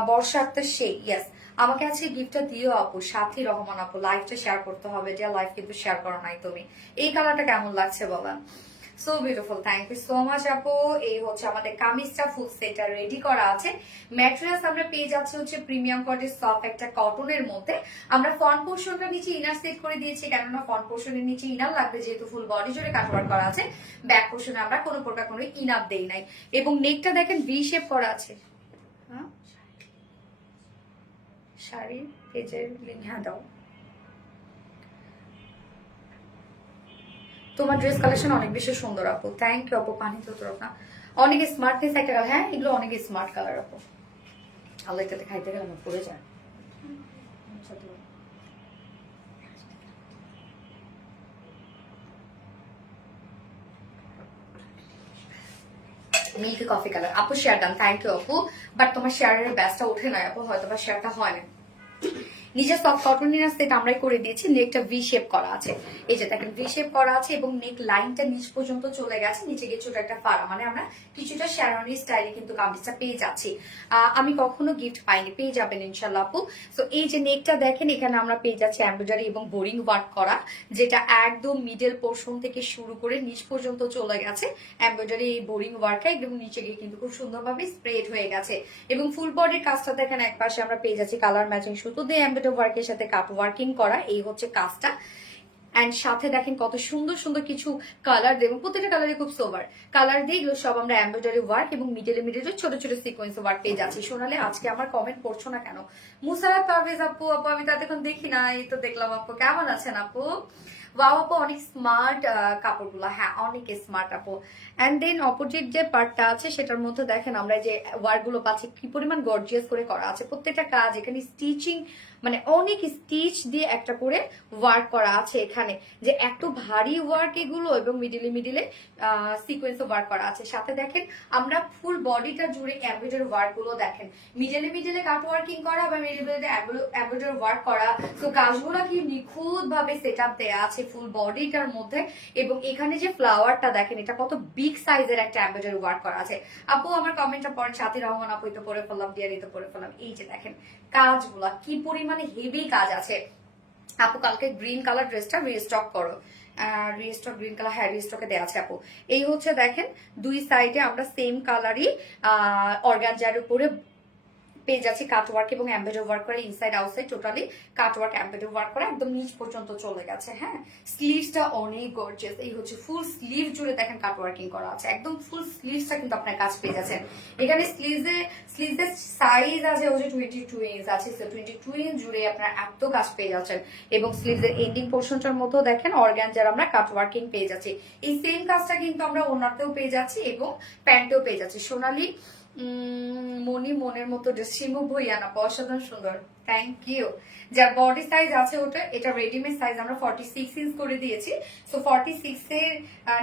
বর্ষা আক্তার সেই, ইয়াস আমাকে আজকে গিফটটা দিও আপু। সাথী রহমান আপু, লাইভটা শেয়ার করতে হবে, যে লাইভ কিন্তু শেয়ার করো নাই তুমি। এই কালারটা কেমন লাগছে বলেন? So beautiful, thank you so much আপু। এই হচ্ছে আমাদের কামিজটা ফুল সেটটা রেডি করা আছে। ম্যাটেরিয়ালস আমরা পেয়ে যাচ্ছি হচ্ছে প্রিমিয়াম কোয়ালিটির সফট একটা কটনের মধ্যে। আমরা ফ্রন্ট পোর্শনটা নিচে ইনার সেট করে দিয়েছি, কেননা ফ্রন্ট পোর্শনের নিচে ইনার লাগবে, যেহেতু ফুল বডি জুড়ে কাটওয়ার্ক করা আছে। ব্যাক পোর্শনে আমরা কোনো প্রকার কোনো ইনার দেই নাই, এবং নেকটা দেখেন ভি শেপ করা আছে। হ্যাঁ শাড়ি পেজের লিঙ্ক হ্যাঁ দাও। তোমার ড্রেস কালেকশন অনেক বেশি সুন্দর আপু, থ্যাংক ইউ আপু। পানি তো তোর না অনেক স্মার্টনেস একটা কালার, হ্যাঁ এগুলো অনেক স্মার্ট কালার আপু। আল্লাহ এটাতে খাইতে গেলে আমার পড়ে যায়। মিল্কি কফি কালার আপু, শেয়ার ডান, থ্যাংক ইউ আপু। বাট তোমার শেয়ারের ব্যাসটা উঠে নয় আপু, হয়তো বা শেয়ারটা হয় না। নিচে সফট কটন নিয়ে আসতে এটা আমরাই করে দিয়েছি। নেকটা ভি শেপ করা আছে, এই যে দেখেন ভি শেপ করা আছে এবং নেক লাইনটা নিচ পর্যন্ত চলে গেছে, নিচে গিয়ে ছোট একটা ফাড়া, মানে আমরা কিছুটা শেরওয়ানি স্টাইলে কিন্তু কামিজটা পেয়ে যাচ্ছি। আমি কখনো গিফট পাইনি, পেয়ে যাবেন ইনশাল্লাহ আপু। তো এই যে নেকটা দেখেন, এখানে আমরা পেয়ে যাচ্ছি এমব্রয়ডারি এবং বোরিং ওয়ার্ক করা, যেটা একদম মিডল পোর্শন থেকে শুরু করে নিচ পর্যন্ত চলে গেছে এমব্রয়ডারি এই বোরিং ওয়ার্কটা, একদম নিচে গিয়ে কিন্তু খুব সুন্দরভাবে স্প্রেড হয়ে গেছে। এবং ফুল বডির কাজটা দেখেন, এক পাশে আমরা পেয়ে যাচ্ছি কালার ম্যাচিং সুতো দিয়ে এমব্রয়ডারি ওয়ার্কের সাথে কাট ওয়ার্কিং করা, এই হচ্ছে কাজটা। এন্ড সাথে দেখেন কত সুন্দর সুন্দর কিছু কালার দেবেন, প্রত্যেকটা কালারে খুব সোভার কালার দিয়ে এগুলো সব আমরা এমব্রয়ডারি ওয়ার্ক এবং মিডলে মিডলে ছোট ছোট সিকোয়েন্স ওয়ার্ক পেয়ে যাচ্ছি। সোনালে আজকে আমার কমেন্ট পড়ছো না কেন? মুসারাত পারভেজ আপু, আপু আমি তাতে এখন দেখি না, এই তো দেখলাম আপু, কেমন আছেন আপু? ওয়াও আপু অনেক স্মার্ট কাপড়গুলো, হ্যাঁ অনেক স্মার্ট আপু। এন্ড দেন অপোজিট যে পার্টটা আছে সেটার মধ্যে দেখেন আমরা যে ওয়ার্ক গুলো পাচ্ছি কি পরিমাণ গর্জিয়াস করে করা আছে, প্রত্যেকটা কাজ এখানে স্টিচিং মানে অনেক স্টিচ দিয়ে একটা করে ওয়ার্ক করা আছে এখানে, যে এত ভারী ওয়ার্ক এগুলো, এবং মিডিলে মিডিলে সিকোয়েন্স ওয়ার্ক করা আছে। সাথে দেখেন আমরা ফুল বডিটা জুড়ে এমব্রয়ডারি ওয়ার্ক গুলো দেখেন, মিডিলে মিডিলে কাট ওয়ার্কিং করা বা মিডিলে এমব্রয়ডারি ওয়ার্ক করা। তো কাজগুলো কি নিখুঁত ভাবে সেট আপ দেওয়া আছে ফুল বডিটার মধ্যে। এবং এখানে যে ফ্লাওয়ারটা দেখেন, এটা কত বিগ সাইজের একটা এমব্রয়ডারি ওয়ার্ক করা আছে। আপু আমার কমেন্টটা পরে সাথী রহমান আপু তো পরে ফেললাম, ডিয়ারি তো পরে ফেললাম। এই যে দেখেন কাজগুলা কি পরিমাণে হেভি কাজ আছে। আপু কালকে গ্রিন কালার ড্রেসটা রিস্টক করো, রিস্টক গ্রিন কালার, হ্যাঁ রিস্টকে দেওয়া আছে আপু। এই হচ্ছে দেখেন দুই সাইডে আমরা সেম কালারই অর্গানজার উপরে পেয়ে যাচ্ছি কাট ওয়ার্ক এবং এমব্রয়ডারি ওয়ার্ক করে, ইনসাইড আউটসাইড টোটালি কাট ওয়ার্ক এমব্রয়ডারি ওয়ার্ক করে একদম নিচ পর্যন্ত চলে গেছে। হ্যাঁ স্লিভসটা অনেক গর্জিয়াস, এই হচ্ছে ফুল স্লিভ জুড়ে দেখেন কাট ওয়ার্কিং করা আছে, একদম ফুল স্লিভসটা কিন্তু আপনার কাজ পেয়ে যাচ্ছেন। এখানে স্লিভসের সাইজ আছে হচ্ছে 22 ইঞ্চ আছে, 22 ইঞ্চ জুড়ে আপনার এত কাজ পেয়ে যাচ্ছেন। এবং স্লিভসের এন্ডিং পোর্শনটার মধ্যেও দেখেন অর্গানজার আমরা কাট ওয়ার্কিং পেয়ে যাচ্ছি। এই সেম কাজটা কিন্তু আমরা ওনারতেও পেয়ে যাচ্ছি এবং প্যান্টেও পেয়ে যাচ্ছি। সোনালি মনি মনের মতো শিমু ভইয়া না, অসাধারণ সুন্দর, থ্যাংক ইউ। যার বডি সাইজ আছে ওটা, এটা রেডিমেড সাইজ আমরা 46 ইঞ্চ করে দিয়েছি। সো 46 এর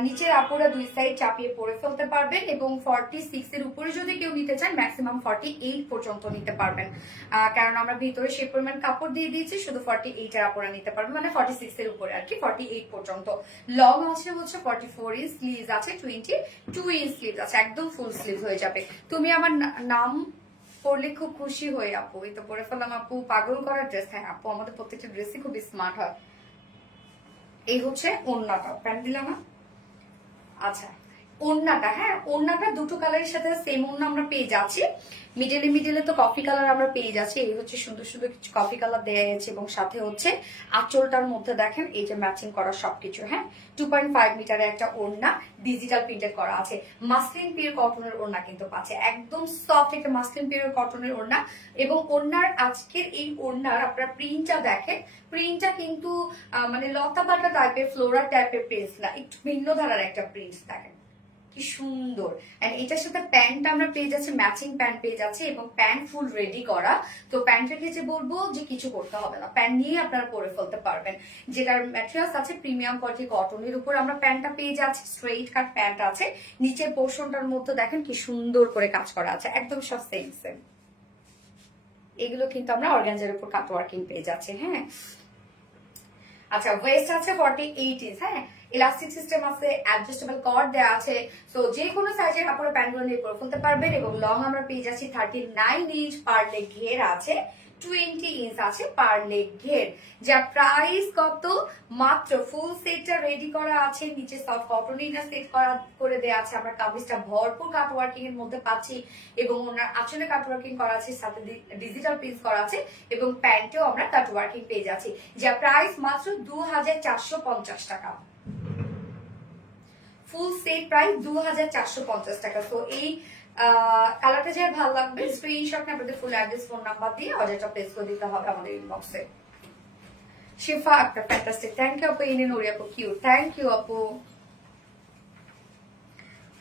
নিচের আপুরা দুই সাইড চাপিয়ে পরে ফেলতে পারবেন, এবং 46 এর উপরে যদি কেউ নিতে চান ম্যাক্সিমাম 48 পর্যন্ত নিতে পারবেন, কারণ আমরা ভিতরে সেই পরিমাণ কাপড় দিয়ে দিয়েছি, শুধু 48 এর আপুরা নিতে পারবেন, মানে 46 এর উপরে আর কি 48 পর্যন্ত। লং আছে হচ্ছে 44 ইঞ্চ, স্লিভস আছে 22 ইঞ্চ স্লিভস আছে, একদম ফুল স্লিভ হয়ে যাবে। তুমি আমার নাম পড়লে খুব খুশি হয়ে আপু, এই তো পরে ফেললাম আপু, পাগল করার ড্রেস। হ্যাঁ আপু আমাদের প্রত্যেকটা ড্রেসই খুব স্মার্ট হয়। এই হচ্ছে ওড়নাটা, প্যান্ট দিলাম না, আচ্ছা ওড়নাটা, হ্যাঁ ওড়নাটা দুটো কালারের সাথে সেম ওড়না আমরা পেয়ে যাচ্ছি। মিডলে মিডলে তো কফি কালার আমরা পেয়ে যাচ্ছি, এই হচ্ছে সুন্দর সুন্দর কিছু কফি কালার দেওয়া আছে, এবং সাথে হচ্ছে আঁচলটার মধ্যে দেখেন এই যে ম্যাচিং করা সবকিছু। হ্যাঁ 2.5 মিটারের একটা ওড়না ডিজিটাল প্রিন্টেড করা আছে, মাসলিন পিওর কটনের ওড়না কিন্তু পাচ্ছে, একদম সফট একটা মাসলিন পিওর কটনের ওড়না। এবং ওড়নার আজকের এই ওড়নার আপনার প্রিন্টটা দেখেন, প্রিন্টটা কিন্তু মানে লতা পাতা টাইপের ফ্লোরাল টাইপের প্রিন্ট না, একটু ভিন্ন ধারার একটা প্রিন্ট দেখেন কি সুন্দর। এন্ড এটার সাথে প্যান্ট আমরা পেয়ে যাচ্ছি, ম্যাচিং প্যান্ট পেয়ে যাচ্ছি, এবং প্যান্ট ফুল রেডি করা। তো প্যান্টের ক্ষেত্রে বলবো যে কিছু করতে হবে না, প্যান্ট নিয়ে আপনারা পরে ফেলতে পারবেন। যেটার ম্যাটেরিয়ালস আছে প্রিমিয়াম কোয়ালিটি কটনের উপর আমরা প্যান্টটা পেয়ে যাচ্ছি, স্ট্রেইট কাট প্যান্ট আছে, নিচের পোর্শনটার মধ্যে দেখেন কি সুন্দর করে কাজ করা আছে, একদম সব সেম সেম। এগুলো কিন্তু আমরা অর্গানজার উপর কাট ওয়ার্কিং পেয়ে যাচ্ছি। হ্যাঁ আচ্ছা ওয়েস্ট আছে 48 ইঞ্চ, হ্যাঁ ইলাস্টিক সিস্টেম আছে, অ্যাডজাস্টেবল কর্ড দেওয়া আছে। সো যে কোনো সাইজের আপনারা প্যান্টগুলো নিয়ে পরে ফেলতে পারবেন। এবং লং আমরা পেয়ে যাচ্ছি 39 ইঞ্চ, পার লেগ ঘের আছে 20 ইঞ্চ আছে পার লেগ ঘের। যার প্রাইস কত, মাত্র ফুল সেটটা রেডি করা আছে, নিচে সফট কটন ইনার সেট করে দেওয়া আছে, আমরা কামিজটা ভরপুর কাট ওয়ার্কিং এর মধ্যে পাচ্ছি, এবং ওনার আসলে কাট ওয়ার্কিং করা আছে, সাথে ডিজিটাল প্রিন্ট করা আছে, এবং প্যান্টেও আমরা কাট ওয়ার্কিং পেয়ে যাচ্ছি। যার প্রাইস মাত্র 2450 টাকা, ফুল সেট প্রাইস 2450 টাকা। তো এই কালারটা যে ভালো লাগবে স্ক্রিনশট নিয়ে আপনাদের ফুল অ্যাড্রেস ফোন নাম্বার দিয়ে অর্ডারটা প্লেস করে দিতে হবে আমাদের ইনবক্সে। শিফা একটা ফ্যান্টাস্টিক, থ্যাংক ইউ আপু। ইনি নুরি আপু কিউট, থ্যাংক ইউ আপু।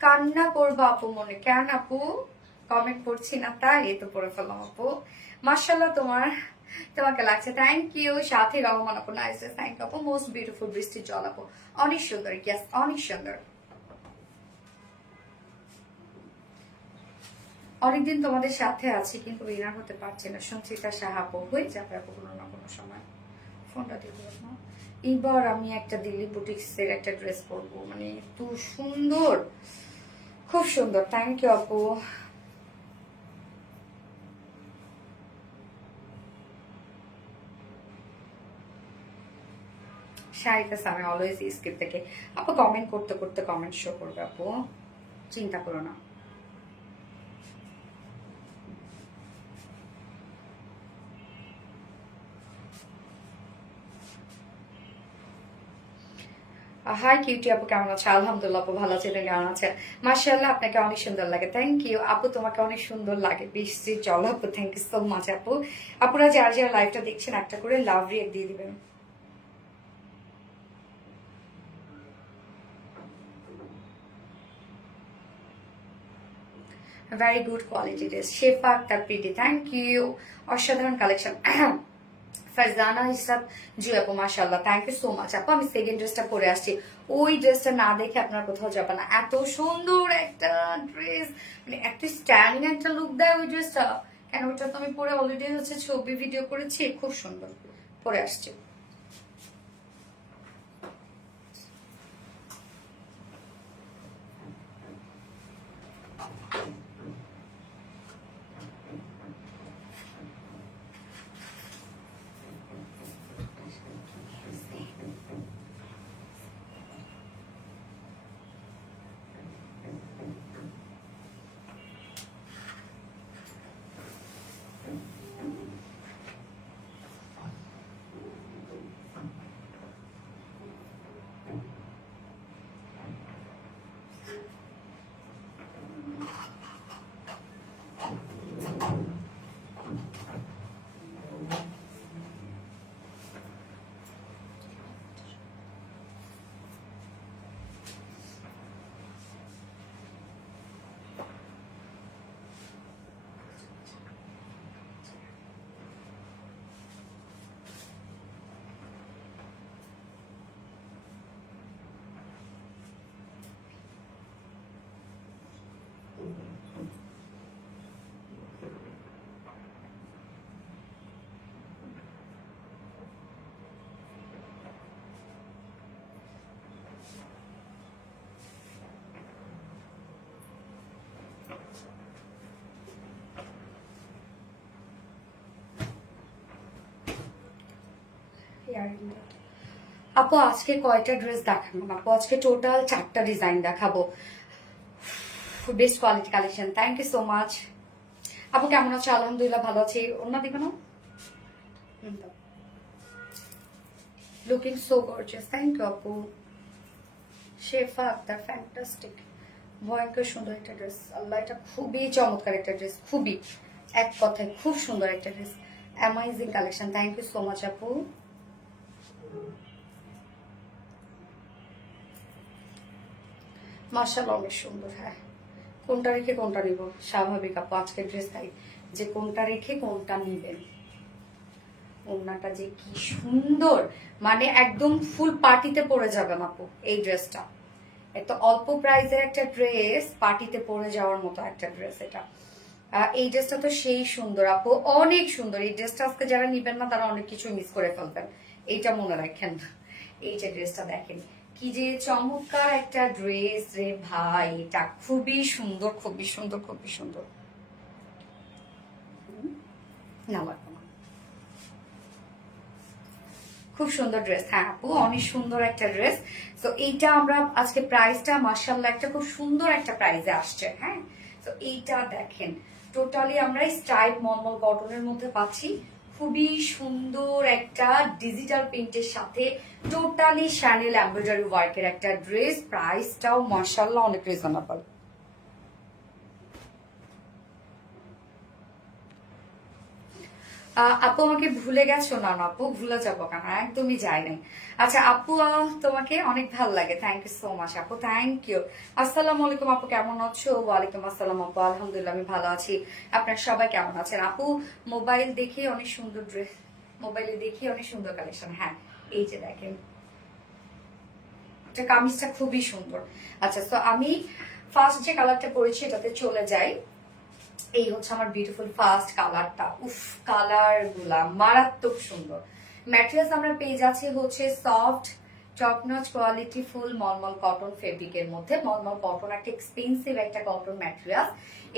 কান্না করবো আপু মনে, কেন আপু কমেন্ট করছি না তাই? এই তো পড়ে ফেললাম আপু। মাশাআল্লাহ তোমাকে লাগছে, থ্যাংক ইউ। সাথে রহমান আপু নাইস, থ্যাংক ইউ আপু। মোস্ট বিউটিফুল বৃষ্টির জল আপু, অনেক সুন্দর, ইয়েস অনেক সুন্দর। অনেকদিন তোমাদের সাথে আছি কিন্তু উইনার হতে পারছি না। সঞ্চিতা সাহা আপু, হয়ে যাবে আপু কোনো না কোনো সময়। ফোনটা দিয়ে দিও না। এবার আমি একটা দিল্লি বুটিক্সের একটা ড্রেস পরবো, মানে এত সুন্দর, খুব সুন্দর, থ্যাংক ইউ আপু। শাড়িটা আমি অলওয়েজ স্ক্রিপ্ট থেকে আপু কমেন্ট করতে করতে কমেন্ট শো করবে আপু, চিন্তা করো না। হাই কিউটি আপু, কেমন আছে? আলহামদুলিল্লাহ আপু ভালো আছে, কেমন আছে? মাশাআল্লাহ আপনাকে অনেক সুন্দর লাগে, থ্যাংক ইউ আপু। তোমাকে অনেক সুন্দর লাগে, বৃষ্টির জল আপু, থ্যাংক ইউ সো মাচ আপু। আপুরা যারা যারা লাইভটা দেখছেন একটা করে লাভ রিয়েক্ট দিয়ে দিবেন। Very good quality dress, Shefa Akter pretty, thank you. অসাধারণ কালেকশন। ফারজানা ইসরাত জি আপু মাশাআল্লাহ, থ্যাংক ইউ সো মাচ আপু। আমি সেকেন্ড ড্রেসটা পরে আসছি, ওই ড্রেসটা না দেখে আপনার কোথাও যাবে না, এত সুন্দর একটা ড্রেস, মানে এত স্ট্যান্ডিং একটা লুক দেয় ওই ড্রেসটা। কেন ওটা তো আমি পরে অলরেডি হচ্ছে ছবি ভিডিও করেছি, খুব সুন্দর পরে আসছে। আপু আজকে কয়টা ড্রেস দেখাবো আপু? আজকে টোটাল 4টা ডিজাইন দেখাবো, best quality collection, thank you so much আপু। কেমন আছো? আলহামদুলিল্লাহ ভালো আছি। অন্য দিকে না, looking so gorgeous, thank you আপু। শেফা আক্তার ফ্যান্টাস্টিক, ভয়ঙ্কর সুন্দর একটা ড্রেস, আল্লাহ এটা খুবই চমৎকার একটা ড্রেস, খুবই, এক কথায় খুব সুন্দর একটা dress, amazing collection, thank you so much আপু। মাশাআল্লাহ অনেক সুন্দর। হ্যাঁ, কোনটা রেখে কোনটা নিব স্বাভাবিক আপু, আজকের ড্রেস তাই যে কোনটা রেখে কোনটা নিবেন। ওড়নাটা যে কি সুন্দর, মানে একদম ফুল পার্টিতে পরে যাবেন আপু এই ড্রেসটা। এত অল্প প্রাইসের একটা ড্রেস, পার্টিতে পরে যাওয়ার মতো একটা ড্রেস এটা। এই ড্রেসটা তো সেই সুন্দর আপু, অনেক সুন্দর। এই ড্রেসটা আজকে যারা নিবেন না তারা অনেক কিছু মিস করে ফেলবেন, এইটা মনে রাখেন। এই যে ড্রেসটা দেখেন কি যে চমৎকার একটা ড্রেস রে ভাই, এটা খুবই সুন্দর, খুবই সুন্দর, খুবই সুন্দর। না লাগবে না, খুব সুন্দর ড্রেস। হ্যাঁ আপু অনেক সুন্দর একটা ড্রেস। তো এইটা আমরা আজকে প্রাইসটা মাশাআল্লাহ একটা খুব সুন্দর একটা প্রাইসে আসছে। হ্যাঁ, তো এইটা দেখেন টোটালি আমরা স্ট্রাইপ মলমল কটনের মধ্যে পাচ্ছি, খুবই সুন্দর একটা ডিজিটাল প্রিন্টের সাথে টোটালি শ্যানেল এমব্রয়ডারি ওয়ার্কের একটা ড্রেস। প্রাইসটাও মাশাআল্লাহ অনেক রিজনেবল। আপু আমাকে ভুলে গেছো? না না আপু, ভুলে যাবো কেন, একদমই যাই নাই। আচ্ছা আপু, তোমাকে অনেক ভালো লাগে, থ্যাংক ইউ সো মাচ আপু, থ্যাংক ইউ। আসসালামু আলাইকুম আপু, কেমন আছো? ওয়ালাইকুম আসসালাম আপু, আলহামদুলিল্লাহ আমি ভালো আছি। আপনার সবাই কেমন আছেন আপু? মোবাইল দেখে অনেক সুন্দর ড্রেস, মোবাইলে দেখে অনেক সুন্দর কালেকশন। হ্যাঁ, এই যে দেখেন, এটা কামিজটা খুবই সুন্দর। আচ্ছা, তো আমি ফার্স্ট যে কালারটা পরেছি এটাতে চলে যাই। এই হচ্ছে আমার বিউটিফুল ফার্স্ট কালারটা। উফ, কালার গুলা মারাত্মক সুন্দর। ম্যাটেরিয়ালস আমরা পেয়ে যাচ্ছি হচ্ছে soft top notch quality full মলমল কটন ফেব্রিকের মধ্যে। মলমল কটন একটা এক্সপেন্সিভ একটা কটন ম্যাটেরিয়াল,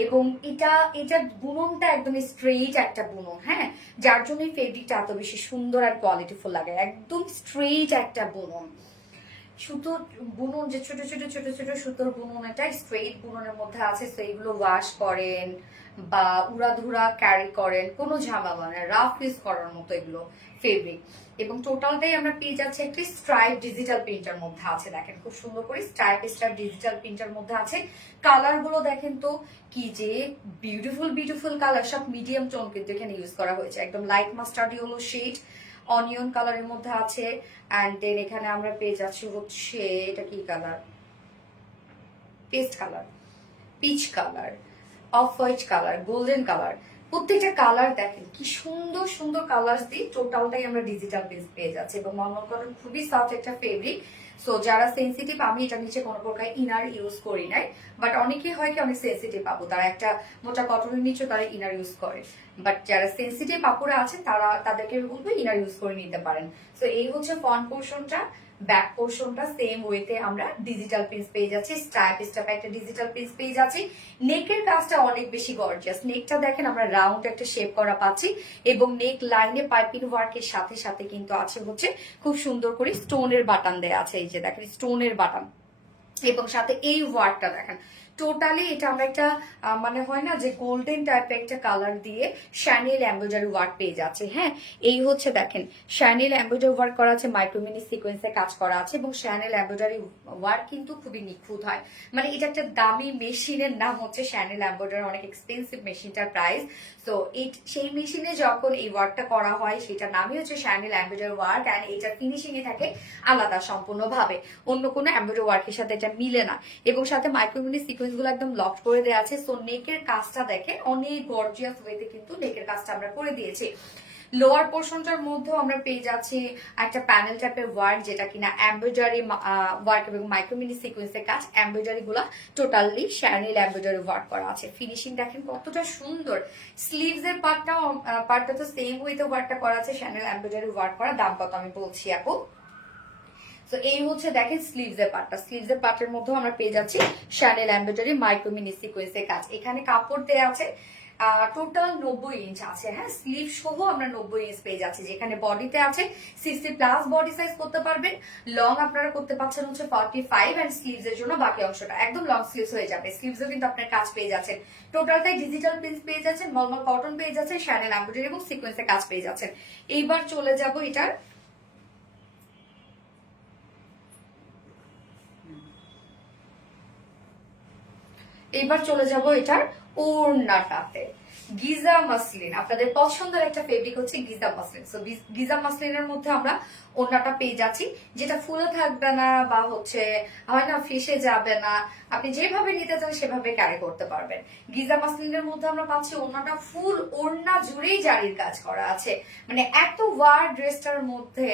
এবং এটা বুননটা একদম স্ট্রেইট একটা বুনন, হ্যাঁ, যার জন্য ফেব্রিকটা এত বেশি সুন্দর আর কোয়ালিটিফুল লাগে। একদম স্ট্রেইট একটা বুনন, সুতোর বুনন, যে ছোট ছোট ছোট ছোট সুতোর বুনন, এটা স্ট্রেইট বুননের মধ্যে আছে। তো এগুলো ওয়াশ করেন বা উড়াধুরা ক্যারি করেন, কোনো ঝামেলা নেই, রাফ ইউজ করার মতো এগুলো ফেব্রিক। এবং টোটালটাই আমরা পেয়ে যাচ্ছি একটি স্ট্রাইপ ডিজিটাল প্রিন্টার মধ্যে আছে। দেখেন খুব সুন্দর করে স্ট্রাইপ ডিজিটাল প্রিন্টার মধ্যে আছে। কালার গুলো দেখেন তো কি যে বিউটিফুল বিউটিফুল কালার, সব মিডিয়াম টোন কিন্তু এখানে ইউজ করা হয়েছে। একদম light mustard yellow shade onion কালারের মধ্যে আছে। অ্যান্ড দেন এখানে আমরা পেয়ে যাচ্ছি হচ্ছে, এটা কি colour, paste colour, peach colour, off white colour, golden colour. প্রত্যেকটা কালার দেখেন কি সুন্দর সুন্দর কালার দিয়ে টোটালটাই আমরা ডিজিটাল পেজ পেয়ে যাচ্ছি। এবং মলমল কটন খুবই সফট একটা ফেব্রিক। সো যারা সেন্সিটিভ, আমি এটা নিচে কোনো প্রকার ইনার ইউজ করি নাই, বাট অনেকে হয় কি অনেক সেন্সিটিভ পাবো, তারা একটা মোটা কটনের নিচে তারা ইনার ইউজ করে। বাট যারা সেন্সিটিভ আপুরা আছেন তারা, তাদেরকে বলবো ইনার ইউজ করে নিতে পারেন। সো এই হচ্ছে ফ্রন্ট পোর্শনটা। ব্যাক পোর্শনটা সেম ওয়েতে আমরা ডিজিটাল পিস পেয়ে যাচ্ছি, স্ট্রাইপ স্ট্রাইপ একটা ডিজিটাল পিস পেয়ে যাচ্ছি। নেকের কাজটা অনেক বেশি গর্জিয়াস। নেকটা দেখেন আমরা রাউন্ড একটা শেপ করা পাচ্ছি, এবং নেক লাইনে পাইপিং ওয়ার্কের সাথে সাথে কিন্তু আছে হচ্ছে খুব সুন্দর করে স্টোনের বাটন দেয়া আছে। এই যে দেখেন স্টোনের বাটন, এবং সাথে এই ওয়ার্কটা দেখেন। টোটালি এটা আমরা একটা মানে হয় না যে গোল্ডেন টাইপের একটা কালার দিয়ে শ্যানেল এমব্রয়ডারি ওয়ার্ক পেয়ে যাচ্ছে। হ্যাঁ, এই হচ্ছে দেখেন শ্যানেল এমব্রয়ডারি ওয়ার্ক করা আছে, মাইক্রোমিনি সিকোয়েন্সে কাজ করা আছে, এবং শ্যানেল এমব্রয়ডারি ওয়ার্ক কিন্তু খুবই নিখুঁত হয়। মানে এটা একটা দামি মেশিনের নাম হচ্ছে শ্যানেল এমব্রয়ডারি, অনেক এক্সপেন্সিভ মেশিনটার প্রাইস। তো সেই মেশিনে যখন এই ওয়ার্কটা করা হয় সেটা নামই হচ্ছে শ্যানেল এমব্রয়ডারি ওয়ার্ক। অ্যান্ড এটা ফিনিশিং এ থাকে আলাদা সম্পূর্ণভাবে, অন্য কোনো এমব্রয়ডারি ওয়ার্কের সাথে এটা মিলে না। এবং সাথে মাইক্রোমিনি সিকোয়েন্স গুলো একদম লক করে দেওয়া আছে। সো নেকের কাজটা দেখেন অনেক গর্জিয়াস ওয়েতে কিন্তু নেকের কাজটা আমরা করে দিয়েছি। লোয়ার পোর্শনটার মধ্যেও আমরা পেয়ে যাচ্ছি একটা প্যানেল টাইপের ওয়ার্ক, যেটা কিনা এমব্রয়ডারি ওয়ার্ক এবং মাইক্রোমিনি সিকোয়েন্সের কাজ। এমব্রয়ডারি গুলা টোটালি শ্যানেল এমব্রয়ডারি ওয়ার্ক করা আছে। ফিনিশিং দেখেন কতটা সুন্দর। স্লিভস এর পার্টটা তো সেম ওয়েতে ওয়ার্কটা করা আছে, শ্যানেল এমব্রয়ডারি ওয়ার্ক করা। দাম কত আমি বলছি আপু। তো এই হচ্ছে দেখেন স্লিভস এর পার্টটা। স্লিভস এর পার্টের মধ্যেও আমরা পেয়ে যাচ্ছি শ্যানেল এমব্রয়ডারি মাইক্রোমিনি সিকোয়েন্সের কাজ। এখানে কাপড় দেওয়া আছে টোটাল 90 ইঞ্চ আছে। হ্যাঁ, স্লিভ সহ আমরা 90 ইঞ্চ পেয়ে যাচ্ছি, যেখানে বডিতে আছে 60+ বডি সাইজ করতে পারবেন। লং আপনারা করতে পারছেন হচ্ছে 45, এন্ড স্লিভস এর জন্য বাকি অংশটা একদম লং স্লিভস হয়ে যাবে। স্লিভসও কিন্তু আপনার কাজ পেয়ে যাচ্ছেন। টোটালটাই ডিজিটাল প্রিন্ট পেয়ে যাচ্ছেন, মলমল কটন পেয়ে যাচ্ছেন, শ্যানেল এমব্রয়ডারি এবং সিকোয়েন্সের কাজ পেয়ে যাচ্ছেন। এইবার চলে যাব এটার, এইবার চলে যাব এটার ওড়নাটাতে। গিজা মাসলিন, আপনাদের পছন্দের একটা ফেব্রিক হচ্ছে গিজা মাসলিন। সো গিজা মাসলিনের মধ্যে আমরা ওড়নাটা পেয়ে যাচ্ছি, যেটা ফুলে থাকবে না বা হচ্ছে হয় না ফেসে যাবে না, আপনি যেভাবে নিতে চান সেভাবে ক্যারি করতে পারবেন। গিজা মাসলিনের মধ্যে আমরা পাচ্ছি ওড়নাটা ফুল ওড়না জুড়েই জারির কাজ করা আছে, মানে এত ওয়ার্ড ড্রেসটার মধ্যে,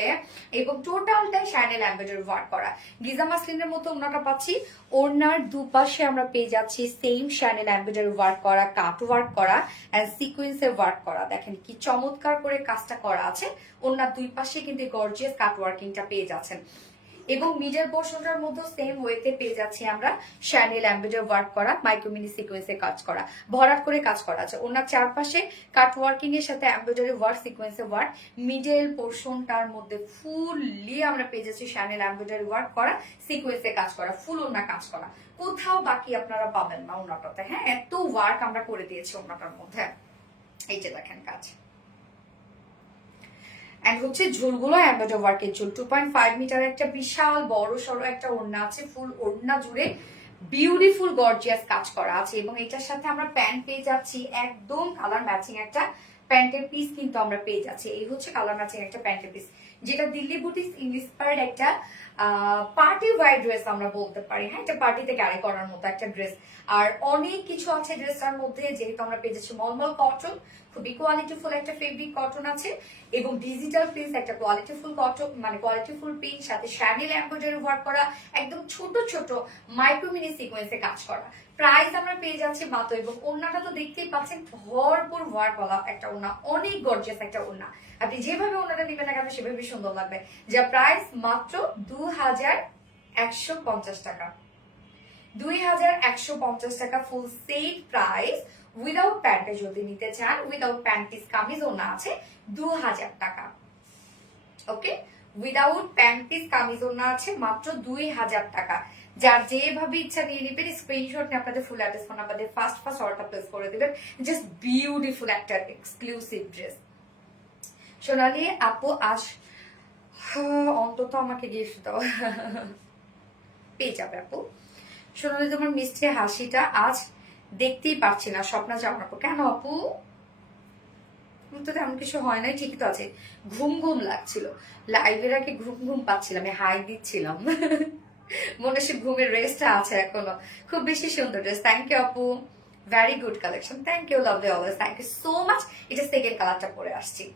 এবং টোটালটাই শ্যানেল এমব্রয়ডারি ওয়ার্ক করা। গিজা মাসলিনের মধ্যে ওড়নাটা পাচ্ছি, ওড়নার দুপাশে আমরা পেয়ে যাচ্ছি সেম শ্যানেল এমব্রয়ডারি ওয়ার্ক করা, কাট ওয়ার্ক করা এন্ড সিকোয়েন্সের ওয়ার্ক করা। দেখেন কি চমৎকার করে কাজটা করা আছে। ওড়নার দুই পাশে কিন্তু গর্জিয়াস কাট ওয়ার্কিংটা পেয়ে যাচ্ছেন। এবং মিডল পোর্শনটার মধ্যে সেম ওয়েতে পেয়ে যাচ্ছি আমরা শ্যানেল এমব্রয়ডারি ওয়ার্ক করা, মাইক্রোমিনি সিকোয়েন্সে কাজ করা, ভরাট করে কাজ করা আছে। ওনার চারপাশে কাট ওয়ার্কিং এর সাথে এমব্রয়ডারি ওয়ার্ক, সিকোয়েন্সে ওয়ার্ক। মিডল পোর্শনটার মধ্যে ফুললি আমরা পেয়ে যাচ্ছি শ্যানেল এমব্রয়ডারি ওয়ার্ক করা, সিকোয়েন্সে কাজ করা, ফুল ওনা কাজ করা। কোথাও বাকি আপনারা পাবেন না ওনাটাতে। হ্যাঁ, এত ওয়ার্ক আমরা করে দিয়েছি ওনাটার মধ্যে। এই যে দেখেন কাজ, এন্ড হচ্ছে ঝুলগুলো এমব্রয়ডারি ওয়ার্কের ঝুল। 2.5 মিটার একটা বিশাল বড় সড়ো একটা ওড়না আছে, ফুল ওড়না জুড়ে বিউটিফুল গর্জিয়াস কাজ করা আছে। এবং এটার সাথে আমরা প্যান্ট পেয়ে যাচ্ছি একদম কালার ম্যাচিং একটা প্যান্টের পিস কিন্তু আমরা পেয়ে যাচ্ছি। এই হচ্ছে কালার ম্যাচিং একটা প্যান্টের পিস, যেটা দিল্লি বুটিক ইন্সপায়ার্ড একটা পার্টি ওয়্যার ড্রেস আমরা বলতে পারি। হ্যাঁ, এটা পার্টিতে ক্যারি করার মতো একটা ড্রেস। আর অনেক কিছু আছে ড্রেসটার মধ্যে, যেহেতু আমরা পেয়ে যাচ্ছি মলমল কটন, খুবই কোয়ালিটিফুল একটা ফেব্রিক কটন আছে, এবং ডিজিটাল প্রিন্ট একটা কোয়ালিটিফুল কটন, মানে কোয়ালিটিফুল প্রিন্ট, সাথে শ্যানেল এমব্রয়ডারি ওয়ার্ক করা, একদম ছোট ছোট মাইক্রো মিনি সিকোয়েন্সে কাজ করা। প্রাইস আমরা পেয়ে যাচ্ছি মাত্র, এবং ওড়নাটা তো দেখতেই পাচ্ছেন ভরপুর ওয়ার্ক করা একটা ওড়না, অনেক গর্জিয়াস একটা ওড়না। আপনি যেভাবে ওড়নাটা নিবেন না কেন সেভাবে সুন্দর লাগবে। যা প্রাইস মাত্র 2150 টাকা, 2150 টাকা ফুল সেট প্রাইস। উইদাউট প্যান্টে যদি নিতে চান, উইদাউট প্যান্ট পিস কামিজ ওড়না আছে 2000 টাকা। ওকে, উইদাউট প্যান্ট পিস কামিজ ওড়না আছে মাত্র 2000 টাকা। যার যেভাবে ইচ্ছা নিয়ে নিবেন, স্ক্রিনশট নিয়ে আপনাদের ফুল অ্যাড্রেস ফোন নাম্বার দিয়ে ফার্স্ট অর্ডার প্লেস করে দিবেন। জাস্ট বিউটিফুল একটা এক্সক্লুসিভ ড্রেস। সোনালি আপু আজ অন্তত আমাকে গিফট দাও। পেয়ে যাবে আপু। সোনালি তোমার মিষ্টি হাসিটা আজ দেখতেই পাচ্ছি না, স্বপ্ন যাওয়ার আপু। কেন আপু? তো তেমন কিছু হয় নাই, ঠিকই তো আছে। ঘুম ঘুম লাগছিল, লাইভের আগে ঘুম ঘুম পাচ্ছিলাম, হাই দিচ্ছিলাম। মনে সে ঘুমের রেস্টটা আছে এখনো। খুব বেশি সুন্দর ড্রেস, থ্যাংক ইউ আপু, very good collection, thank you, love you always, thank you so much. এটা সেকেন্ড কালারটা পরে আসছি।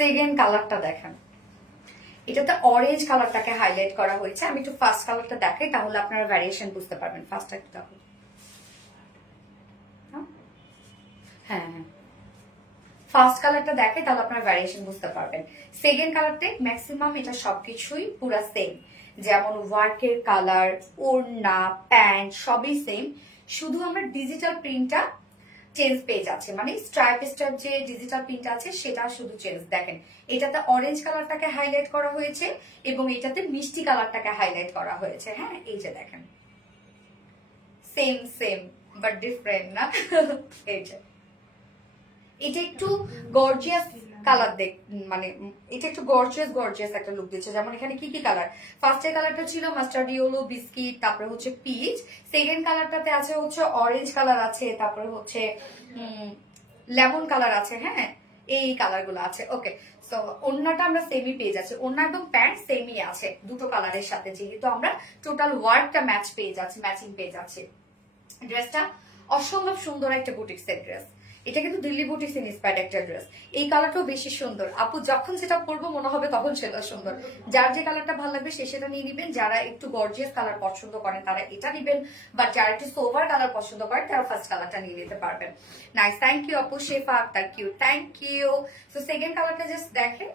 সেকেন্ড কালারটা দেখেন, এটাতে অরেঞ্জ কালারটাকে হাইলাইট করা হয়েছে। আমি একটু ফার্স্ট কালারটা দেখাই, তাহলে আপনারা ভ্যারিয়েশন বুঝতে পারবেন। ফার্স্টটা একটু দেখো। হ্যাঁ হ্যাঁ, ফার্স্ট কালারটা দেখে তাহলে আপনারা ভ্যারিয়েশন বুঝতে পারবেন। সেকেন্ড কালারটা ম্যাক্সিমাম এটা সবকিছুই পুরা সেম, যেমন ওয়ার্কের কালার, ওড়না, প্যান্ট সবই সেম, শুধু আমরা ডিজিটাল প্রিন্টটা চেঞ্জ পেয়ে যাচ্ছে, মানে স্ট্রাইপ স্ট্রাইপ যে ডিজিটাল প্রিন্ট আছে সেটা শুধু চেঞ্জ। দেখেন, এটাতে অরেঞ্জ কালারটাকে হাইলাইট করা হয়েছে, এবং এটাতে মিষ্টি কালারটাকে হাইলাইট করা হয়েছে। হ্যাঁ, এই যে দেখেন, সেম সেম বাট ডিফারেন্ট না? এই যে এটা একটু গর্জিয়াস কালার দেখ, মানে এটা একটু গর্জিয়াস একটা লুক দিচ্ছে। যেমন এখানে কি কি কালার, ফার্স্টের কালারটা ছিল মাস্টার্ড ইয়েলো বিস্কিট, তারপরে হচ্ছে পিচ, সেকেন্ড কালারটাতে আছে হচ্ছে অরেঞ্জ কালার আছে, তারপরে হচ্ছে লেমন কালার আছে। হ্যাঁ, এই কালার গুলো আছে। ওকে, তো ওড়নাটা আমরা সেমই পেয়ে যাচ্ছি, ওড়না এবং প্যান্ট সেমই আছে দুটো কালারের সাথে, যেহেতু আমরা টোটাল ওয়ার্কটা ম্যাচ পেয়ে যাচ্ছি, ম্যাচিং পেয়ে যাচ্ছি। ড্রেসটা অসম্ভব সুন্দর একটা বুটিক্সের ড্রেস, এটা কিন্তু দিল্লি বুটিক্স ইন্সপায়ার্ড একটা ড্রেস। এই কালারটাও বেশি সুন্দর আপু, যখন সেটা পরবো মনে হবে তখন সেটা সুন্দর। যার যে কালারটা ভালো লাগবে সে সেটা নিয়ে নিবেন। যারা একটু গর্জিয়াস কালার পছন্দ করেন তারা এটা নিবেন, বা যারা একটু সোভার কালার পছন্দ করেন তারা ফার্স্ট কালারটা নিয়ে নিতে পারবেন। নাইস, থ্যাংক ইউ আপু, Shefa Akter cute, thank you. তো সেকেন্ড কালারটা জাস্ট দেখেন,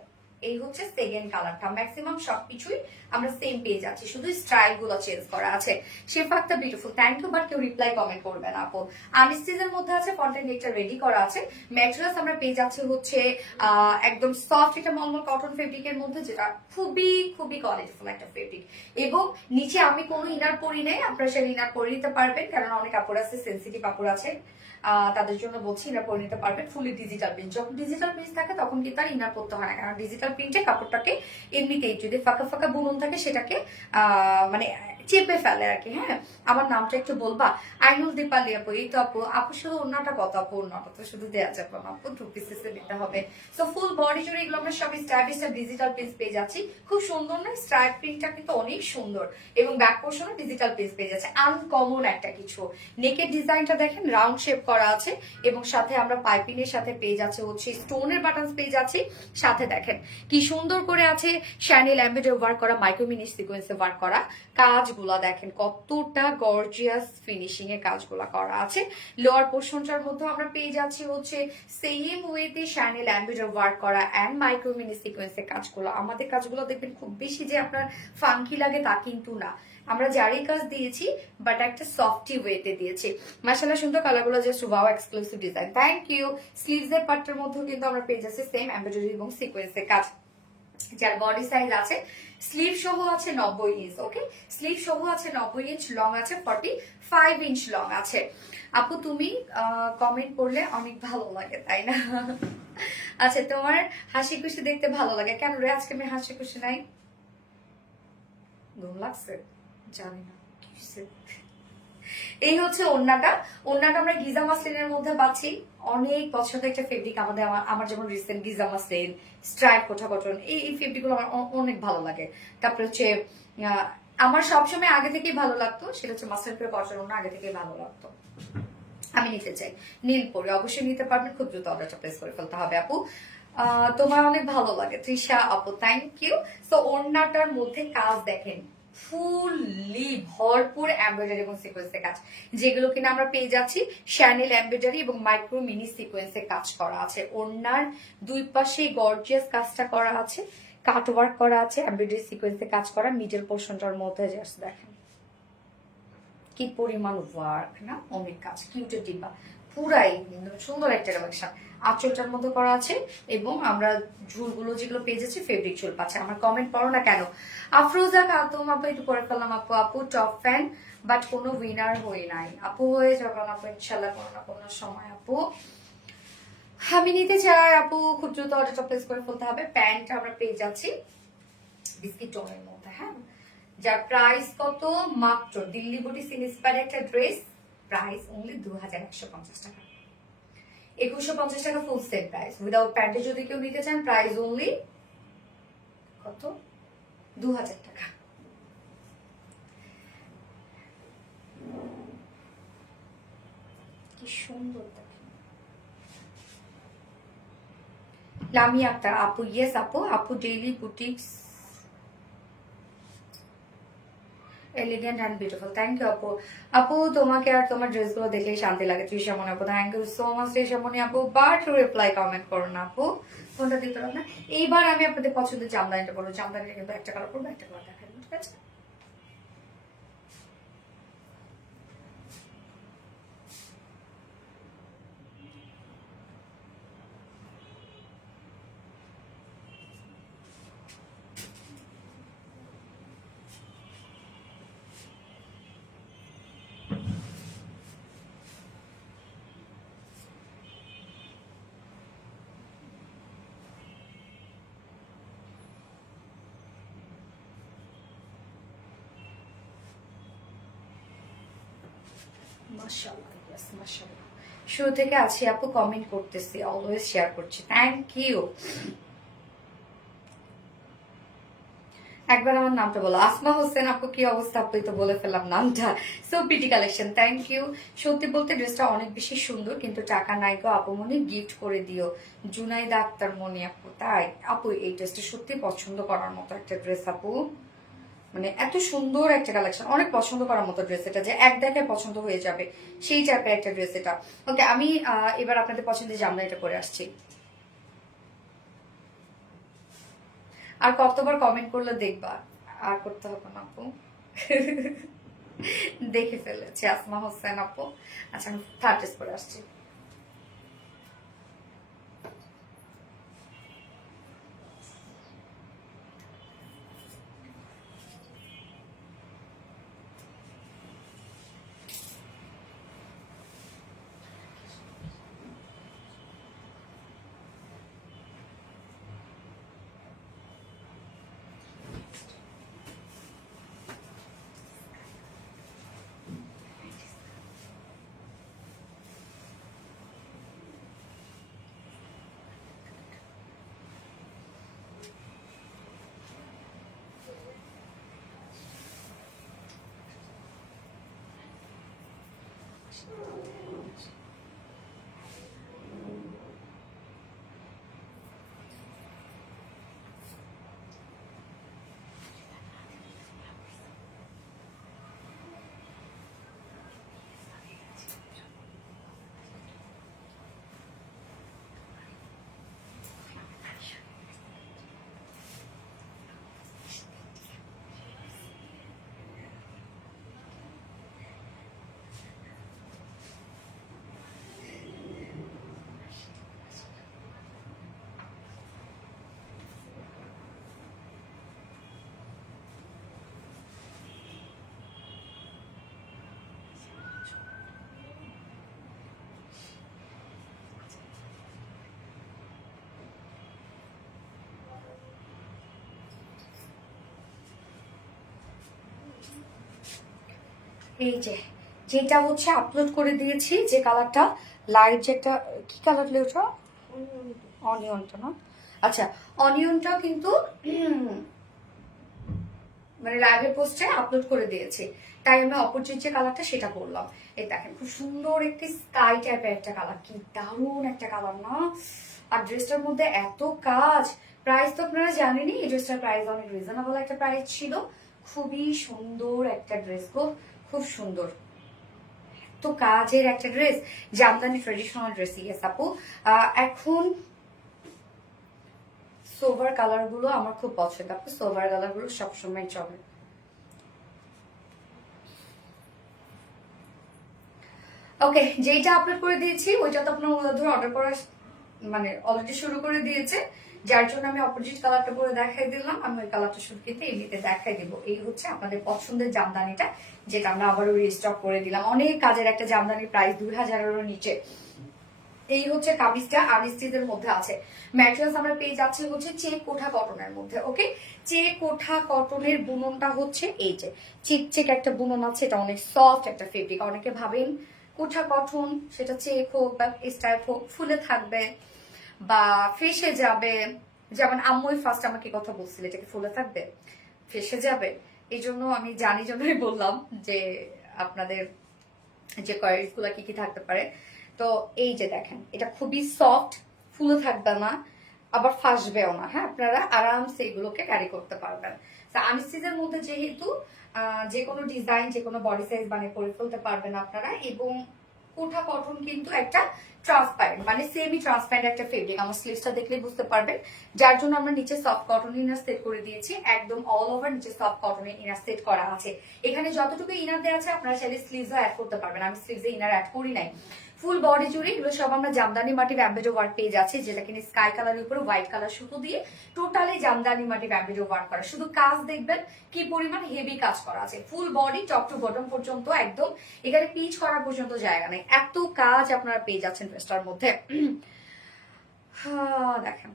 এই হচ্ছে সেকেন্ড কালারটা। ম্যাক্সিমাম সবকিছুই আমরা সেম পেয়ে যাচ্ছি, শুধু স্টাইল গুলো চেঞ্জ করা আছে। শেফাকটা বিউটিফুল, থ্যাংক ইউ, বাট কেউ রিপ্লাই কমেন্ট করবে না আপু। আনস্টিচের মধ্যে আছে, কন্টেন্ট একটা রেডি করা আছে। ম্যাটেরিয়ালস আমরা পেয়ে যাচ্ছি হচ্ছে একদম সফট একটা মলমল কটন ফেব্রিকের মধ্যে, যেটা খুবই খুবই কোয়ালিটিফুল একটা ফেব্রিক। এবং নিচে আমি কোনো ইনার পরি নাই, আপনারা সেটা ইনার পরে নিতে পারবেন, কারণ অনেক কাপড় আছে, সেন্সিটিভ কাপড় আছে, তাদের জন্য বলছি ইনার পরে নিতে পারবেন। ফুলি ডিজিটাল প্রিন্ট, যখন ডিজিটাল প্রিন্ট থাকে তখন কিন্তু আর ইনার পরতে হয় না, কারণ ডিজিটাল প্রিন্টে কাপড়টাকে এমনিতেই যদি ফাঁকা ফাঁকা বুনন থাকে সেটাকে মানে চেপে ফেলে আর কি। হ্যাঁ, আমার নামটা একটু বলবা? আইনুল দীপালি আপু। এই তো আপু, আপু শুধু ওড়নাটা কত আপু? ওড়নাটা তো শুধু দেওয়া যাবে না আপু, 2 পিসেসে নিতে হবে। সো ফুল বডি জুড়ে এগুলো আমরা সব স্টাইলিশ ডিজিটাল প্রিন্ট পেয়ে যাচ্ছি। খুব সুন্দর না? স্ট্রাইপ প্রিন্টটা কিন্তু অনেক সুন্দর, এবং ব্যাক পোর্শনে ডিজিটাল প্রিন্ট পেয়ে যাচ্ছে, আনকমন একটা কিছু। নেকের ডিজাইনটা দেখেন, রাউন্ড শেপ করা আছে, এবং সাথে আমরা পাইপিং এর সাথে পেয়ে যাচ্ছে হচ্ছে স্টোনের বাটনস পেয়ে যাচ্ছি। সাথে দেখেন কি সুন্দর করে আছে শ্যানেল এমব্রয়ডারি ওয়ার্ক করা, মাইক্রো মিনি সিকোয়েন্সে ওয়ার্ক করা, কাজ কাজগুলা দেখেন কতটা গর্জিয়াস ফিনিশিং এ কাজগুলা করা আছে। লোয়ার পোর্শনটার মধ্যে আমরা পেয়ে যাচ্ছি হচ্ছে সেম ওয়েতে শ্যানেল এমব্রয়ডারি ওয়ার্ক করা এন্ড মাইক্রো মিনি সিকোয়েন্সের কাজগুলো। আমাদের কাজগুলো দেখবেন খুব বেশি যে আপনার ফাঙ্কি লাগে তা কিন্তু না, আমরা জারি কাজ দিয়েছি বাট একটা সফটি ওয়েতে দিয়েছি। মাশাআল্লাহ সুন্দর কালারগুলো, just wow exclusive design. Thank you. Sleeves এর পার্টের মধ্যেও কিন্তু আমরা পেয়ে যাচ্ছি সেম এমব্রয়ডারি এবং সিকোয়েন্সের কাজ, যার বডি সাইজ আছে স্লিভ সহ আছে 90 ইঞ্চ। ওকে, স্লিভ সহ আছে 90 ইঞ্চ, লং আছে 45 ইঞ্চ লং আছে। আপু তুমি কমেন্ট করলে অনেক ভালো লাগে তাই না? আচ্ছা, তোমার হাসি খুশি দেখতে ভালো লাগে কেন রে? আজকে আমি হাসি খুশি নাই, ঘুম লাগছে জানি না। এই হচ্ছে ওড়নাটা। ওড়নাটা আমরা গিজা মাসলিনের মধ্যে পাচ্ছি, অনেক পছন্দের একটা ফেব্রিক আমাদের। আমার যেমন রিসেন্ট গিজা মাসলিন, স্ট্রাইপ, কোঠা কটন, এই ফেব্রিক গুলো আমার অনেক ভালো লাগে। তারপরে হচ্ছে আমার সবসময় আগে থেকেই ভালো লাগতো, সেটা হচ্ছে মাসলিন করে কটন ওড়না আগে থেকেই ভালো লাগতো। আমি নিতে চাই, নীল পরে অবশ্যই নিতে পারবেন, খুব দ্রুত অর্ডারটা প্লেস করে ফেলতে হবে আপু। তোমার অনেক ভালো লাগে তৃষা আপু, থ্যাংক ইউ। তো ওড়নাটার মধ্যে কাজ দেখেন, ফুললি ভরপুর এমব্রয়ডারি এবং সিকোয়েন্সের কাজ, যেগুলো কিনা আমরা পেয়ে যাচ্ছি শ্যানেল এমব্রয়ডারি এবং মাইক্রো মিনি সিকোয়েন্সের কাজ করা আছে। ওড়নার দুই পাশে গর্জিয়াস কাজটা করা আছে, কাট ওয়ার্ক করা আছে, এমব্রয়ডারি সিকোয়েন্সের কাজ করা। মিডল পোর্শনটার মধ্যে জাস্ট দেখেন কি পরিমাণ ওয়ার্ক না, অনেক কাজ, কিউটের ডিব্বা, পুরাই সুন্দর একটা কালেকশন। আঁচলটার মধ্যে করা আছে এবং আমরা ঝুলগুলো যেগুলো পেয়ে যাচ্ছি ফেব্রিক ঝুল পাচ্ছে। আমার কমেন্ট পড়ো না কেন? আফরোজা খাতুম আপু একটু পরে ফেললাম আপু। আপু টপ ফ্যান বাট কোনো উইনার হই নাই আপু, হয়ে যাবেন আপু ইনশাল্লাহ কোনো না কোনো সময় আপু। আমি নিতে চাই আপু, খুব দ্রুত অর্ডারটা প্লেস করে ফেলতে হবে। প্যান্ট আমরা পেয়ে যাচ্ছি বিস্কিট টোনের মধ্যে, হ্যাঁ, যার প্রাইস কত মাত্র, দিল্লি বুটিক ইন্সপায়ার একটা ড্রেস, প্রাইস অনলি 2150 টাকা, 2150 টাকা ফুল সেট প্রাইস। উইদাউট প্যান্টে যদি কেউ নিতে চান প্রাইস অনলি কত, 2000 টাকা। কি সুন্দর দেখেন। লামিয়া আক্তার আপু, ইয়েস আপু। আপু daily boutiques elegant and beautiful, thank you আপু। আপু তোমাকে আর তোমার ড্রেসগুলো দেখলেই শান্তি লাগে। তৃষামণি আপু, থ্যাংক ইউ সো মাচ তৃষামণি আপু, বাট রিপ্লাই কমেন্ট করো না আপু, ফোনটা দিতে পারো না। এইবার আমি আপনাদের পছন্দের জামদানিটা বলবো। জামদানিটা কিন্তু একটা কালার করবো, একটা কালার দেখাবো, ঠিক আছে? মাশাআল্লাহ, ইয়েস মাশাআল্লাহ। শুরু থেকে আছি আপু, কমেন্ট করতেছি, অলওয়েজ শেয়ার করছি, থ্যাংক ইউ। একবার আমার নামটা বলো। আসমা হোসেন আপু, কি অবস্থা আপু? তো বলে ফেললাম নামটা। So pretty collection, thank you. সত্যি বলতে ড্রেসটা অনেক বেশি সুন্দর, কিন্তু টাকা নাই গো আপু মনি, গিফট করে দিও। জুনাইদা আক্তার মনি আপু, তাই আপু এই ড্রেসটা সত্যি পছন্দ করার মতো একটা ড্রেস আপু, মানে এত সুন্দর একটা কালেকশন, অনেক পছন্দ করার মতো ড্রেস এটা, যে এক দেখায় পছন্দ হয়ে যাবে সেই টাইপের একটা ড্রেস এটা। ওকে, আমি এবার আপনাদের পছন্দের জামদানিটা করে আসছি। আর কতবার কমেন্ট করলে দেখবা, আর করতে হবে না আপু। দেখে ফেলেছি আসমা হোসেন আপু। আচ্ছা, আমি থার্ড ড্রেস পরে আসছি। এই যে যেটা হচ্ছে আপলোড করে দিয়েছি, যে কালারটা লাইট, যে একটা কি কালার ওটা, অনিয়নটা না, আচ্ছা অনিয়নটা কিন্তু মানে লাইভের পোস্টে আপলোড করে দিয়েছি, তাই আমি অপোজিট যে কালারটা সেটা করলাম। এই দেখেন খুব সুন্দর একটি স্কাই টাইপের একটা কালার, কি দারুণ একটা কালার না। আর ড্রেসটার মধ্যে এত কাজ, প্রাইস তো আপনারা জানেনই, এই ড্রেসটার প্রাইস অনেক রিজনেবল একটা প্রাইস ছিল। খুবই সুন্দর একটা ড্রেস গো, খুব সুন্দর, তো কাজের একটা dress, Jamdani traditional dress. Yes আপু, এখন সোভার কালার গুলো আমার খুব পছন্দ আপু, সোভার কালার গুলো সবসময় চলে। ওকে, যেটা আপলোড করে দিয়েছি ওইটা তো আপনার ধরে অর্ডার করা মানে অলরেডি শুরু করে দিয়েছে, যার জন্য আমি অপোজিট কালারটা করে দেখাই দিলাম। আমি ওই কালারটা শুধু কিন্তু এমনিতে দেখাই দিব। এই হচ্ছে আপনাদের পছন্দের জামদানিটা, যেটা আমরা আবারও রিস্টক করে দিলাম। অনেক কাজের একটা জামদানির প্রাইস 2000-এরও নিচে। এই হচ্ছে কামিজটা আনস্টিচের মধ্যে আছে। ম্যাটেরিয়ালস আমরা পেয়ে যাচ্ছি হচ্ছে চেক কোঠা কটনের মধ্যে। ওকে, চেক কোঠা কটনের বুননটা হচ্ছে এই যে চিকচিক একটা বুনন আছে, এটা অনেক সফট একটা ফেব্রিক। অনেকে ভাবেন কোঠা কটন সেটা চেক হোক বা স্টাইপ হোক ফুলে থাকবে বা ফেসে যাবে, যেমন আম্মুই ফার্স্ট আমাকে কথা বলছিল এটাকে ফুলে থাকবে, ফেসে যাবে। এই জন্য আমি জানি জন্যই বললাম যে আপনাদের যে কোয়ারিজ গুলা কি কি থাকতে পারে। তো এই যে দেখেন এটা খুবই সফট, ফুলে থাকবে না আবার ফাঁসবেও না। হ্যাঁ, আপনারা আরামসে এগুলোকে ক্যারি করতে পারবেন। আনস্টিচের মধ্যে যেহেতু যে কোনো ডিজাইন যে কোনো বডি সাইজ বানিয়ে করে ফেলতে পারবেন আপনারা। এবং কোঠা কটন কিন্তু একটা ট্রান্সপারেন্ট মানে সেমি ট্রান্সপারেন্ট একটা ফেব্রিক, আমার স্লিভসটা দেখলেই বুঝতে পারবেন। যার জন্য আমরা নিচে সফট কটন ইনার সেট করে দিয়েছি, একদম অল ওভার নিচে সফট কটনের ইনার সেট করা আছে। এখানে যতটুকু ইনার দেওয়া আছে আপনারা চাইলে স্লিভসও অ্যাড করতে পারবেন, আমি স্লিভসে ইনার অ্যাড করি নাই। ফুল বডি জুড়ে এগুলো সব আমরা জামদানি মাটি ব্যাম্বেডো ওয়ার্ক পেয়ে যাচ্ছি, যেটা কিনা স্কাই কালারের উপরে হোয়াইট কালার সুতো দিয়ে টোটালি জামদানি মাটি ব্যাম্বেডো ওয়ার্ক করা। শুধু কাজ দেখবেন কি পরিমাণ হেভি কাজ করা আছে, full body top to bottom পর্যন্ত একদম, এখানে পিচ করার পর্যন্ত জায়গা নেই, এত কাজ আপনারা পেয়ে যাচ্ছেন ড্রেসটার মধ্যে। দেখেন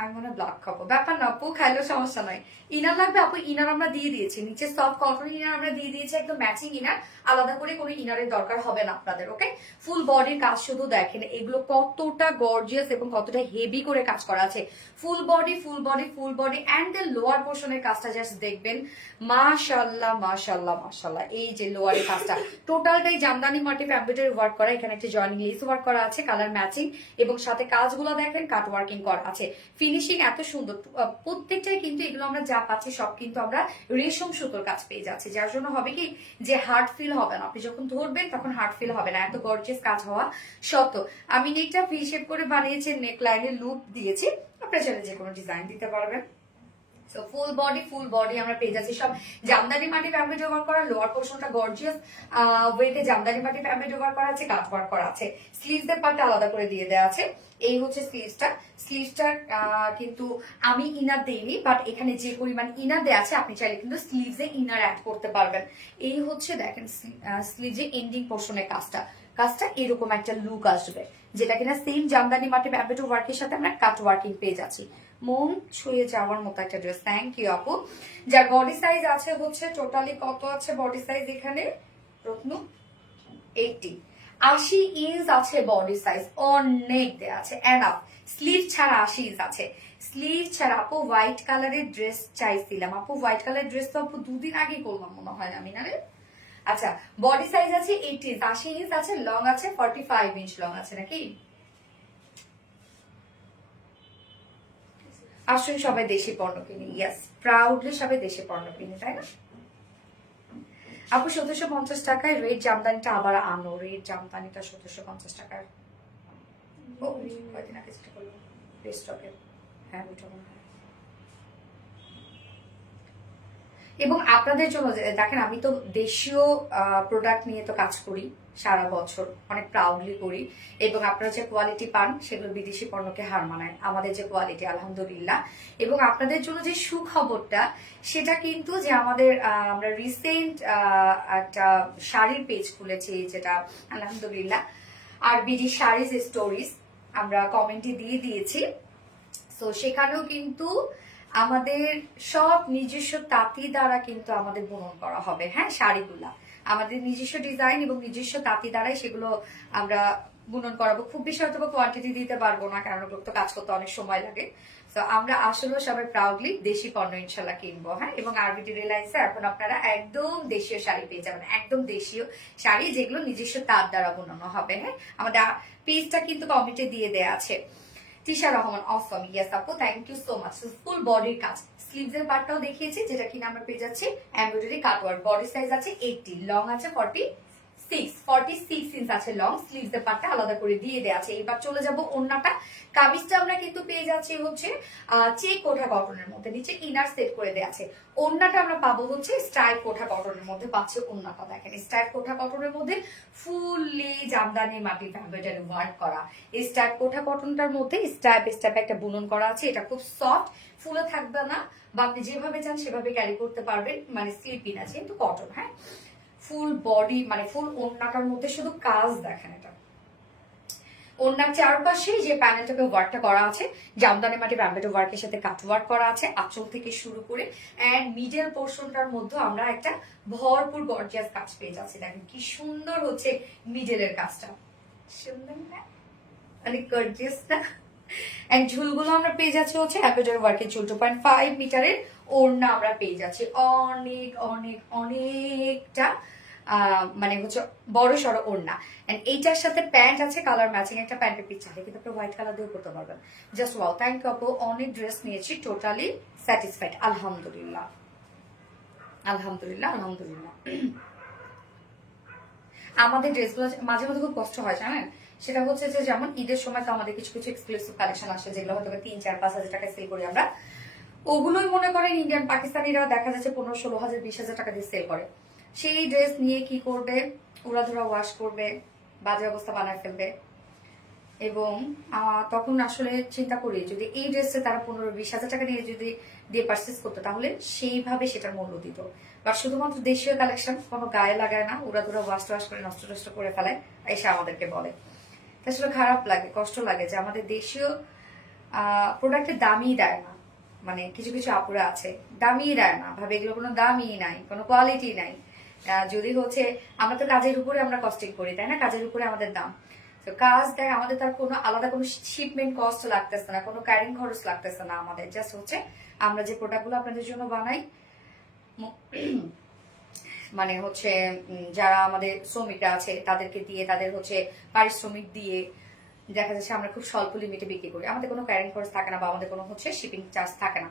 আমি মনে ব্লক খাবো, ব্যাপার না আপু, খাইলেও সমস্যা নয়। ইনার লাগবে আপু, ইনার আমরা দিয়ে দিয়েছি, নিচে সফট কটন ইনার আমরা দিয়ে দিয়েছি, একদম ম্যাচিং ইনার, আলাদা করে কোনো ইনারের দরকার হবে না আপনাদের। ওকে, ফুল বডির কাজ শুধু দেখেন এগুলো কতটা গর্জিয়াস এবং কতটা হেভি করে কাজ করা আছে। Full body full body full body and the lower পোর্শনের কাজটা জাস্ট দেখবেন, মাশাল্লাহ মাশাল্লাহ মাশাল্লাহ। এই যে লোয়ারের কাজটা টোটালটাই জামদানি মাটি এমব্রয়ডারি ওয়ার্ক করা, এখানে একটা জয়েনিং লেস ওয়ার্ক করা আছে কালার ম্যাচিং, এবং সাথে কাজগুলো দেখেন কাট ওয়ার্কিং করা আছে, ফিনিশিং এত সুন্দর। প্রত্যেকটাই কিন্তু এগুলো আমরা যা পাচ্ছি সব কিন্তু আমরা রেশম সুতোর কাজ পেয়ে যাচ্ছি, যার জন্য হবে কি যে হার্ড ফিল হবে না, আপনি যখন ধরবেন তখন হার্ড ফিল হবে না, এত গর্জিয়াস কাজ হওয়া সত্ত্বেও। আমি নেকটা ভি শেপ করে বানিয়েছি, নেক লাইনে লুপ দিয়েছি, আপনারা চাইলে যে কোনো ডিজাইন দিতে পারবেন। ফুল বডি আমরা পেয়ে যাচ্ছি সব জামদানি মাটি ফ্যাব্রিক ওভার করা, লোয়ার পোর্শনটা গর্জিয়াস ওয়েতে জামদানি মাটি ফ্যাব্রিক ওভার করা আছে, কাজ ওয়ার্ক করা আছে, স্লিভসের পার্টটা আলাদা করে দিয়ে দেওয়া আছে। এই হচ্ছে স্লিভসটা কিন্তু আমি ইনার দেইনি, বাট এখানে যে পরিমাণ ইনার দেওয়া আছে আপনি চাইলে কিন্তু স্লিভসে ইনার অ্যাড করতে পারবেন। এই হচ্ছে দেখেন স্লিভে এন্ডিং পোর্শনের কাজটা এরকম একটা লুক আসবে, যেটা কিনা সেম জামদানি মাটি ফ্যাব্রিক ওয়ার্কের সাথে আমরা কাট ওয়ার্কিং পেয়ে যাচ্ছি। মন ছুঁয়ে যাওয়ার মতো একটা ড্রেস। থ্যাংক ইউ আপু। যার বডি সাইজ আছে হচ্ছে টোটালি কত আছে বডি সাইজ এখানে রত্নু 80 ইঞ্চ আছে বডি সাইজ, অনেক দেয়া আছে এনাফ। স্লিভ ছাড়া 80 ইঞ্চ আছে, স্লিভ ছাড়া। আপু হোয়াইট কালারের ড্রেস চাইছিলাম, আপু হোয়াইট কালারের ড্রেস তো আপু 2 দিন আগে করলাম মনে হয় আমি না রে। আচ্ছা, বডি সাইজ আছে 80 ইঞ্চ, 80 ইঞ্চ আছে, লং আছে 45 ইঞ্চ লং আছে নাকি। আসুন সবাই দেশি পণ্য কিনি, ইয়াস প্রাউডলি সবাই দেশি পণ্য কিনি, তাই না আপু। 1750 টাকায় রেড জামদানিটা আবার আনো, রেড জামদানিটা 1750 টাকার। ও কয়দিন আগে যেটা বললাম রেস্টকে, হ্যাঁ ওইটা মনে হয়। এবং আপনাদের জন্য দেখেন আমি তো দেশীয় প্রোডাক্ট নিয়ে তো কাজ করি সারা বছর, অনেক প্রাউডলি করি, এবং আপনারা যে কোয়ালিটি পান সেগুলো বিদেশি পণ্যকে হার মানায়, আমাদের যে কোয়ালিটি আলহামদুলিল্লাহ। এবং আপনাদের জন্য যে সুখবরটা সেটা কিন্তু যে আমাদের আমরা রিসেন্ট একটা শাড়ির পেজ খুলেছি, যেটা আলহামদুলিল্লাহ আর বিডি শাড়িজ স্টোরিজ আমরা কমেন্টে দিয়ে দিয়েছি। তো সেখানেও কিন্তু আমাদের সব নিজস্ব তাঁতি দ্বারা কিন্তু আমাদের বুনন করা হবে, হ্যাঁ শাড়িগুলা আমাদের নিজস্ব ডিজাইন এবং নিজস্ব তাঁতি দ্বারাই সেগুলো আমরা বুনন করাবো। খুব বেশি হয়তো কোয়ান্টিটি দিতে পারবো না, কারণ ওগুলো তো কাজ করতে অনেক সময় লাগে। তো আমরা আসলে সবাই প্রাউডলি দেশি পণ্য ইনশাল্লাহ কিনবো। হ্যাঁ, এবং আরবিটি রিলায়েন্সে এখন আপনারা একদম দেশীয় শাড়ি পেয়ে যাবেন, একদম দেশীয় শাড়ি যেগুলো নিজস্ব তাঁত দ্বারা বোনানো হবে। হ্যাঁ, আমাদের পেজটা কিন্তু কমিটি দিয়ে দেয়া আছে। তিশা রহমান অসম, ইয়েস আপু, থ্যাংক ইউ সো মাচ। ফুল বডির কাজ, স্লিভস এর পার্টটাও দেখিয়েছি, যেটা কিনা আমরা পেয়ে যাচ্ছি এমব্রয়ডারি কাটওয়ার্ক। বডি সাইজ আছে 80, লং আছে 46 ইঞ্চ আছে লং। স্লিভস এর পার্টটা আলাদা করে দিয়ে দেওয়া আছে। এবার চলে যাব ওন্নাটা। কামিজটা আমরা কিন্তু পেয়ে যাচ্ছি হচ্ছে চেক কোঠা কটনের মধ্যে, নিচে ইনার সেট করে দেওয়া আছে। ওন্নাটা আমরা পাবো হচ্ছে স্ট্রাইপ কোঠা কটনের মধ্যে পাচ্ছে। ওন্নাটা দেখেন স্ট্রাইপ কোঠা কটনের মধ্যে ফুললি জামদানি মাটি এমব্রয়ডারি ওয়ার্ক করা। এই স্ট্রাইপ কোঠা কটনটার মধ্যে স্ট্রাইপ একটা বুনন করা আছে। এটা খুব সফট, ফুলে থাকবে না, বা আপনি যেভাবে চান সেভাবে ক্যারি করতে পারবেন, মানে স্লিপি না, যেহেতু কটন। হ্যাঁ, ফুল বডি মানে ফুল ওন্নাটার মধ্যে শুধু কাজ দেখেন। এটা ওন্নার চারপাশে যে প্যানেলটাকে ওয়ার্কটা করা আছে, জামদানি মাটি ব্যাম্বেটো ওয়ার্কের সাথে কাট ওয়ার্ক করা আছে আঁচল থেকে শুরু করে, এন্ড মিডল পোর্শনটার মধ্যে আমরা একটা ভরপুর গর্জিয়াস কাজ পেয়ে যাচ্ছি। দেখেন কি সুন্দর হচ্ছে মিডলের কাজটা, সুন্দর না, মানে গর্জিয়াস না। এন্ড ঝুলগুলো আমরা পেয়ে যাচ্ছি হচ্ছে এমব্রয়ডারি ওয়ার্কের ঝুল। 2.5 মিটারের ওড়না আমরা পেয়ে যাচ্ছি। অনেক অনেক অনেকটা মানে হচ্ছে বড় সড়ো ওড়না। এন্ড এইটার সাথে প্যান্ট আছে কালার ম্যাচিং, একটা প্যান্টের পিস চাইলে কিন্তু আপনি হোয়াইট কালার দিয়েও করতে পারবেন। জাস্ট ওয়াও, থ্যাংক ইউ আপু। অনেক ড্রেস নিয়েছি, টোটালি স্যাটিসফাইড, আলহামদুলিল্লাহ আলহামদুলিল্লাহ আলহামদুলিল্লাহ। আমাদের ড্রেসগুলো মাঝে মাঝে খুব কষ্ট হয় জানেন, সেটা হচ্ছে যে যেমন ঈদের সময় তো আমাদের কিছু কিছু এক্সক্লুসিভ কালেকশন আসে, যেগুলো হয়তো 3-4-5 হাজার টাকায় সেল করি আমরা। ওগুলোই মনে করেন ইন্ডিয়ান পাকিস্তানিরা দেখা যাচ্ছে 15-16 হাজার 20 হাজার টাকা দিয়ে সেল করে। সেই ড্রেস নিয়ে কি করবে, উড়াধুরা ওয়াশ করবে, বাজে অবস্থা বানায় ফেলবে। এবং তখন আসলে চিন্তা করি, যদি এই ড্রেসে তারা 15-20 হাজার টাকা নিয়ে যদি দিয়ে পারচেস করতো, তাহলে সেইভাবে সেটার মূল্য দিত। বা শুধুমাত্র দেশীয় কালেকশন, কোনো গায়ে লাগায় না, উড়াধুরা ওয়াশ টাশ করে নষ্ট টষ্ট করে ফেলে, এসে আমাদেরকে বলে। আসলে খারাপ লাগে, কষ্ট লাগে যে আমাদের দেশীয় প্রোডাক্টের দামই দেয় না। মানে কিছু কিছু আপুরা আছে দামই দেয় না, ভাবে এগুলো কোনো দামই নাই, কোনো কোয়ালিটি নাই। যদি হচ্ছে আমরা তো কাজের উপরে আমরা কস্টিং করি, তাই না, কাজের উপরে আমাদের দাম। তো কাজ দেয় আমাদের, তার কোনো আলাদা কোনো শিপমেন্ট কস্ট লাগতেছে না, কোনো ক্যারিং খরচ লাগতেছে না আমাদের। জাস্ট হচ্ছে আমরা যে প্রোডাক্টগুলো আপনাদের জন্য বানাই, মানে হচ্ছে যারা আমাদের শ্রমিকরা আছে তাদেরকে দিয়ে, তাদের হচ্ছে পারিশ্রমিক দিয়ে দেখা যাচ্ছে আমরা খুব স্বল্প লিমিটে বিক্রি করি। আমাদের কোনো ক্যারিং খরচ থাকে না, বা আমাদের কোনো হচ্ছে শিপিং চার্জ থাকে না,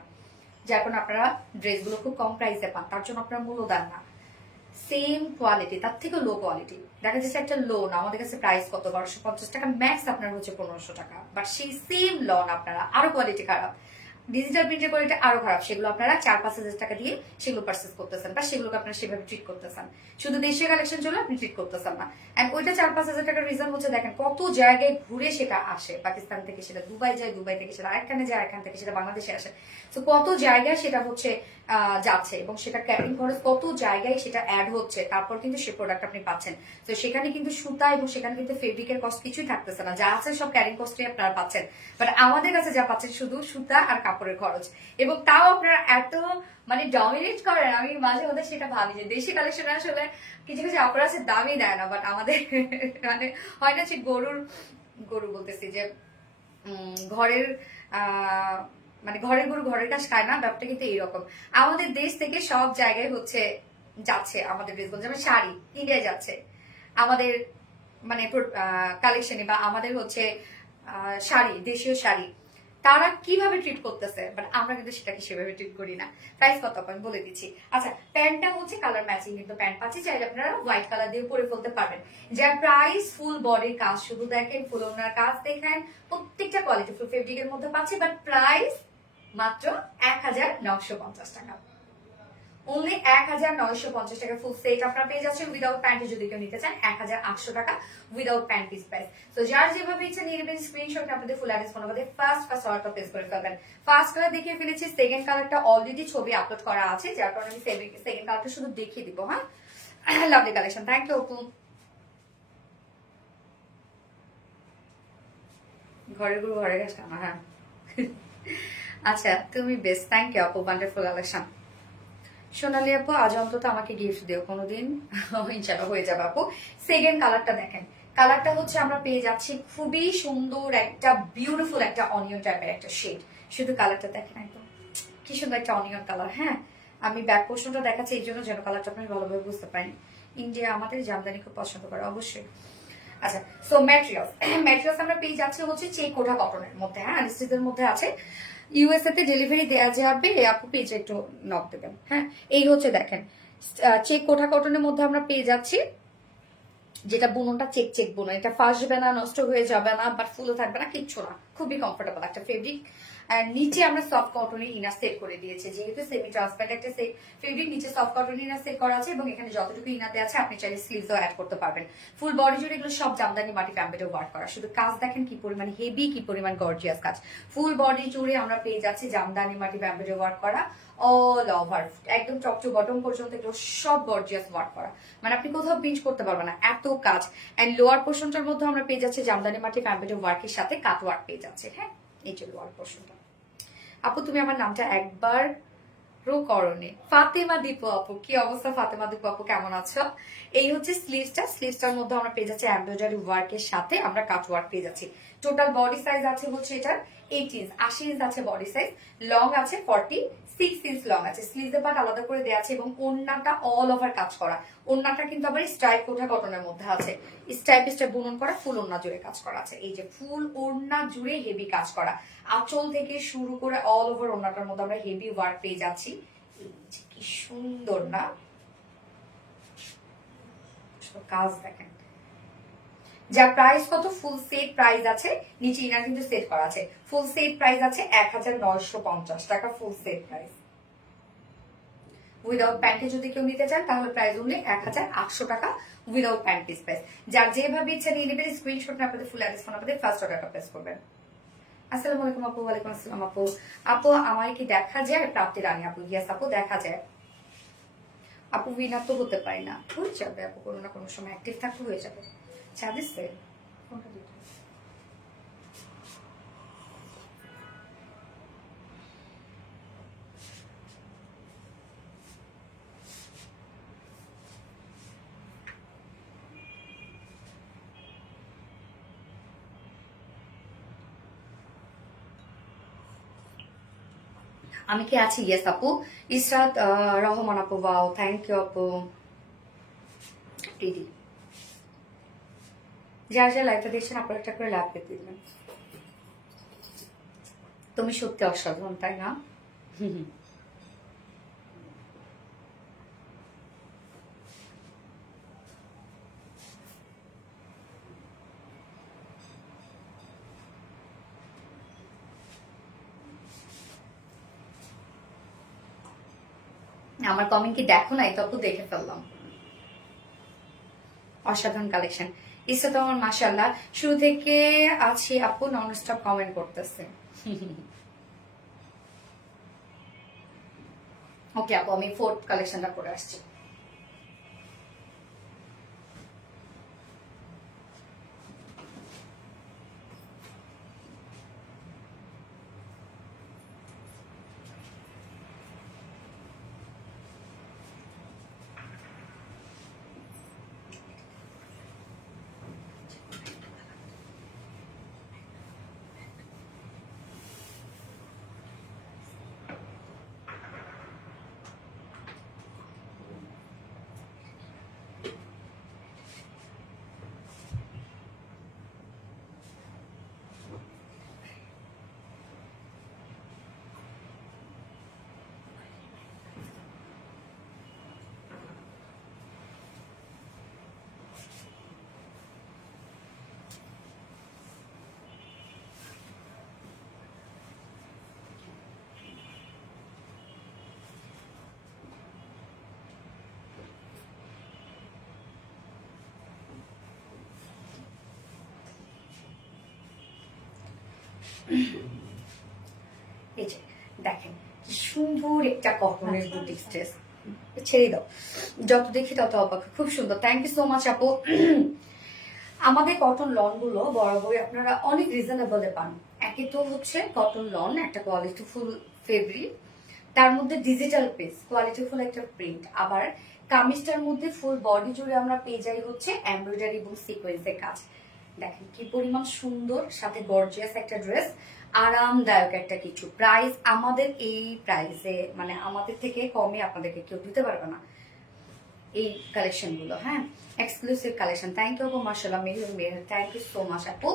যার কারণে আপনারা ড্রেসগুলো খুব কম প্রাইসে পান। তার জন্য আপনারা মূল্য দেন না। সেম কোয়ালিটি, তার থেকে লো কোয়ালিটি দেখা যাচ্ছে একটা লোন আমাদের কাছে প্রাইস কত 1250 টাকা, ম্যাক্স আপনার হচ্ছে 1500 টাকা, বাট সেই সেম লোন আপনারা আরো কোয়ালিটি খারাপ, ডিজিটাল প্রিন্টের কোয়ালিটি আরো খারাপ, সেগুলো আপনারা 4-5 হাজার টাকা দিয়ে সেগুলো পারচেস করতেছেন, বা সেগুলোকে আপনারা সেভাবে ট্রিট করতেছেন। শুধু দেশীয় কালেকশন জন্য আপনি ট্রিট করতেছেন না। এন্ড ওইটা 4-5 হাজার টাকার রিজন হচ্ছে দেখেন কত জায়গায় ঘুরে সেটা আসে, পাকিস্তান থেকে সেটা দুবাই যায়, দুবাই থেকে সেটা আরেকখানে যায়, আরেকখান থেকে সেটা বাংলাদেশে আসে। তো কত জায়গায় সেটা হচ্ছে যাচ্ছে, এবং সেটা ক্যারিং খরচ কত জায়গায় সেটা অ্যাড হচ্ছে, তারপর কিন্তু সে প্রোডাক্ট আপনি পাচ্ছেন। তো সেখানে কিন্তু সুতা এবং সেখানে কিন্তু ফেব্রিকের কস্ট কিছুই থাকতেছে না, যা আছে সব ক্যারিং কস্টই আপনারা পাচ্ছেন। বাট আমাদের কাছে যা পাচ্ছেন শুধু সুতা আর কাপড়ের খরচ, এবং তাও আপনারা এত মানে ডমিনেট করেন। আমি মাঝে মধ্যে সেটা ভাবি যে দেশি কালেকশন আসলে কিছু কিছু আপনারা আছে দামই দেয় না, বাট আমাদের মানে হয় না যে গরু বলতেছি যে ঘরের মানে ঘরের গরু ঘরের কাজ খায় না, ব্যাপারটা কিন্তু এইরকম। আমাদের দেশ থেকে সব জায়গায় হচ্ছে যাচ্ছে আমাদের ড্রেসগুলো, যেমন শাড়ি ইন্ডিয়ায় যাচ্ছে আমাদের মানে কালেকশনে, বা আমাদের হচ্ছে শাড়ি, দেশীয় শাড়ি তারা কিভাবে ট্রিট করতেছে, বাট আমরা কিন্তু সেটাকে সেভাবে ট্রিট করি না। প্রাইস কত আমি বলে দিচ্ছি। আচ্ছা, প্যান্টটা হচ্ছে কালার ম্যাচিং কিন্তু প্যান্ট পাচ্ছি, চাইলে আপনারা হোয়াইট কালার দিয়ে পরে ফেলতে পারবেন। যার প্রাইস ফুল বডির কাজ শুধু দেখেন, ফুল ওনার কাজ দেখেন, প্রত্যেকটা কোয়ালিটি ফুল ফেব্রিকের মধ্যে পাচ্ছি, বাট প্রাইস মাত্র 1950 টাকা। অনলি 1950 টাকা ফুল সেট আপনারা পেয়ে যাচ্ছেন উইদাউট প্যান্টে। যদি কেউ নিতে চান 1800 টাকা উইদাউট প্যান্ট পিস প্রাইস। তো যার যেভাবে ইচ্ছা নিয়ে নেবেন, স্ক্রিনশট আপনাদের full address phone number first অর্ডারটা প্লেস করে ফেলবেন। ফার্স্ট কালার দেখিয়ে ফেলেছি, সেকেন্ড কালারটা অলরেডি ছবি আপলোড করা আছে, যার কারণে আমি সেকেন্ড কালারটা শুধু দেখিয়ে দিব। হ্যাঁ, লাভলি কালেকশন, থ্যাংক ইউ আপু। ঘরের গুরু ঘরে গেছে আমার। হ্যাঁ আচ্ছা, তুমি বেস্ট, থ্যাংক ইউ আপু, ওয়ান্ডারফুল কালেকশন। সোনালি আপু আজ অন্তত আমাকে গিফট দিও কোনোদিন। ইনশাল্লাহ হয়ে যাবে আপু। সেকেন্ড কালারটা দেখেন, কালারটা হচ্ছে আমরা পেয়ে যাচ্ছি খুবই সুন্দর একটা বিউটিফুল একটা অনিয়ন টাইপের একটা শেড। শুধু কালারটা দেখেন একদম কি সুন্দর একটা অনিয়ন কালার। হ্যাঁ, আমি ব্যাক পোর্শনটা দেখাচ্ছি এই জন্য যেন কালারটা আপনি ভালোভাবে বুঝতে পারেন। ইন্ডিয়া আমাদের জামদানি খুব পছন্দ করে অবশ্যই। আচ্ছা, সো ম্যাটেরিয়ালস ম্যাটেরিয়ালস আমরা পেয়ে যাচ্ছি হচ্ছে চেক কোটা কটনের মধ্যে। হ্যাঁ, আনস্টিচের মধ্যে আছে। ইউএসএ তে ডেলিভারি দেওয়া যাবে, আপু পেজে একটু নক দেবেন। হ্যাঁ, এই হচ্ছে দেখেন চেক কোটা কটনের মধ্যে আমরা পেয়ে যাচ্ছি, যেটা বুননটা চেক চেক বুনন, এটা ফাঁসবে না, নষ্ট হয়ে যাবে না, বাট ফুলও থাকবে না, কিচ্ছু না, খুবই কমফোর্টেবল একটা ফেব্রিক। আর নিচে আমরা সফট কটনের ইনার সেট করে দিয়েছি, যেহেতু সেমি ট্রান্সপারেন্ট একটা ফেব্রিক, নিচে সফট কটন ইনার সেট করা আছে এবং এখানে যতটুকু ইনার দেওয়া আছে আপনি চাইলে স্লিভসও অ্যাড করতে পারবেন। ফুল বডি জুড়ে এগুলো সব জামদানি মাটি ফ্যাব্রিকে ওয়ার্ক করা, শুধু কাজ দেখেন কি পরিমাণ হেভি, কি পরিমাণ গর্জিয়াস কাজ। ফুল বডি জুড়ে আমরা পেয়ে যাচ্ছি জামদানি মাটি ফ্যাব্রিকে ওয়ার্ক করা অল ওভার, একদম টপ টু বটম পর্যন্ত এগুলো সব গর্জিয়াস ওয়ার্ক করা, মানে আপনি কোথাও পিঞ্চ করতে পারবেন না এত কাজ। এন্ড লোয়ার পোর্শনটার মধ্যে আমরা পেয়ে যাচ্ছি জামদানি মাটি ফ্যাব্রিক ওয়ার্কের সাথে কাট ওয়ার্ক পেয়ে যাচ্ছে। হ্যাঁ, এই যে লোয়ার পোর্শনটা। আপু তুমি আমার নামটা একবার রো করণে, ফাতেমা দীপু আপু। কি অবস্থা ফাতেমা দীপু আপু, কেমন আছো? এই হচ্ছে স্লিভসটা, স্লিভসটার মধ্যে আমরা পেয়ে যাচ্ছি এমব্রয়ডারি ওয়ার্কের সাথে আমরা কাট ওয়ার্ক পেয়ে যাচ্ছি। টোটাল বডি সাইজ আছে হচ্ছে এটার 8 ইঞ্চ, 80 ইঞ্চ আছে বডি সাইজ, লং আছে 46 ইঞ্চ লং আছে, স্লিভসের পার্ট আলাদা করে দেওয়া আছে এবং ওড়নাটা অল ওভার কাজ করা। ওড়নাটা কিন্তু আবার স্ট্রাইপ কোটা কটনের মধ্যে আছে, স্ট্রাইপ স্ট্রাইপ বুনন করা, ফুল ওড়না জুড়ে কাজ করা আছে। এই যে ফুল ওড়না জুড়ে হেভি কাজ করা, আঁচল থেকে শুরু করে অল ওভার ওড়নাটার মধ্যে আমরা হেভি ওয়ার্ক পেয়ে যাচ্ছি। কি সুন্দর না কাজ দেখেন। যা প্রাইস কত, ফুল সেট প্রাইস আছে, নিচে ইনার কিন্তু সেট করা আছে, ফুল সেট প্রাইস আছে 1950 টাকা ফুল সেট প্রাইস। উইদাউট প্যান্টে যদি কেউ নিতে চান তাহলে প্রাইস অনলি 1800 টাকা উইদাউট প্যান্ট পিস প্রাইস। যার যেভাবে ইচ্ছা নিয়ে নেবেন, স্ক্রিনশট নিয়ে আপনাদের ফুল অ্যাড্রেস ফোন আপনাদের ফার্স্ট অর্ডারটা প্লেস করবেন। আসসালামু আলাইকুম আপু। ওয়ালাইকুম আসসালাম আপু। আপু আমার কি দেখা যায়? প্রাপ্তি রানী আপু, ইয়েস আপু দেখা যায়। আপু উইনার তো হতে পারি না, হয়ে যাবে আপু, কোনো না কোনো সময় অ্যাক্টিভ থাকতে হয়ে যাবে। চাঁদিসে কোনটা দিতে আমি কি আছি? ইয়েস আপু। ইসরাত রহমান আপু, ওয়াও থ্যাংক ইউ আপু। দিদি যারা যারা লাইভটা দেখছেন আপনার একটা করে লাভ পেতে দিবেন। তুমি সত্যি অসাধারণ, তাই না? আমার কমেন্ট কি দেখো নাই? তবু দেখে ফেললাম। অসাধারণ কালেকশন। ইসা তো আমার মাশাআল্লাহ শুরু থেকে আছি আপু, নন স্টপ কমেন্ট করতেছে। ওকে আপু, আমি ফোর্থ কালেকশনটা করে আসছি। এই যে দেখেন সুন্দর একটা কটনের বুটিক ড্রেস, ছেড়ে দাও, যত দেখি তত অবাক, খুব সুন্দর। থ্যাংক ইউ সো মাচ আপু। আমাদের কটন লন গুলো বরাবরই আপনারা অনেক রিজনেবলে পান। একে তো হচ্ছে কটন লন একটা কোয়ালিটিফুল ফেব্রিক, তার মধ্যে ডিজিটাল পেজ, কোয়ালিটিফুল একটা প্রিন্ট। আবার কামিজটার মধ্যে ফুল বডি জুড়ে আমরা পেয়ে যাই হচ্ছে এমব্রয়ডারি এবং সিকোয়েন্সের কাজ। দেখেন কি পরিমাণ সুন্দর, সাথে গর্জিয়াস একটা ড্রেস, আরামদায়ক একটা কিছু। প্রাইস আমাদের এই প্রাইসে, মানে আমাদের থেকে কমে আপনাদেরকে কেউ দিতে পারবে না এই কালেকশন গুলো। হ্যাঁ, এক্সক্লুসিভ কালেকশন। থ্যাংক ইউ আপু, মার্শাল্লাহ Meher, thank you so much আপু।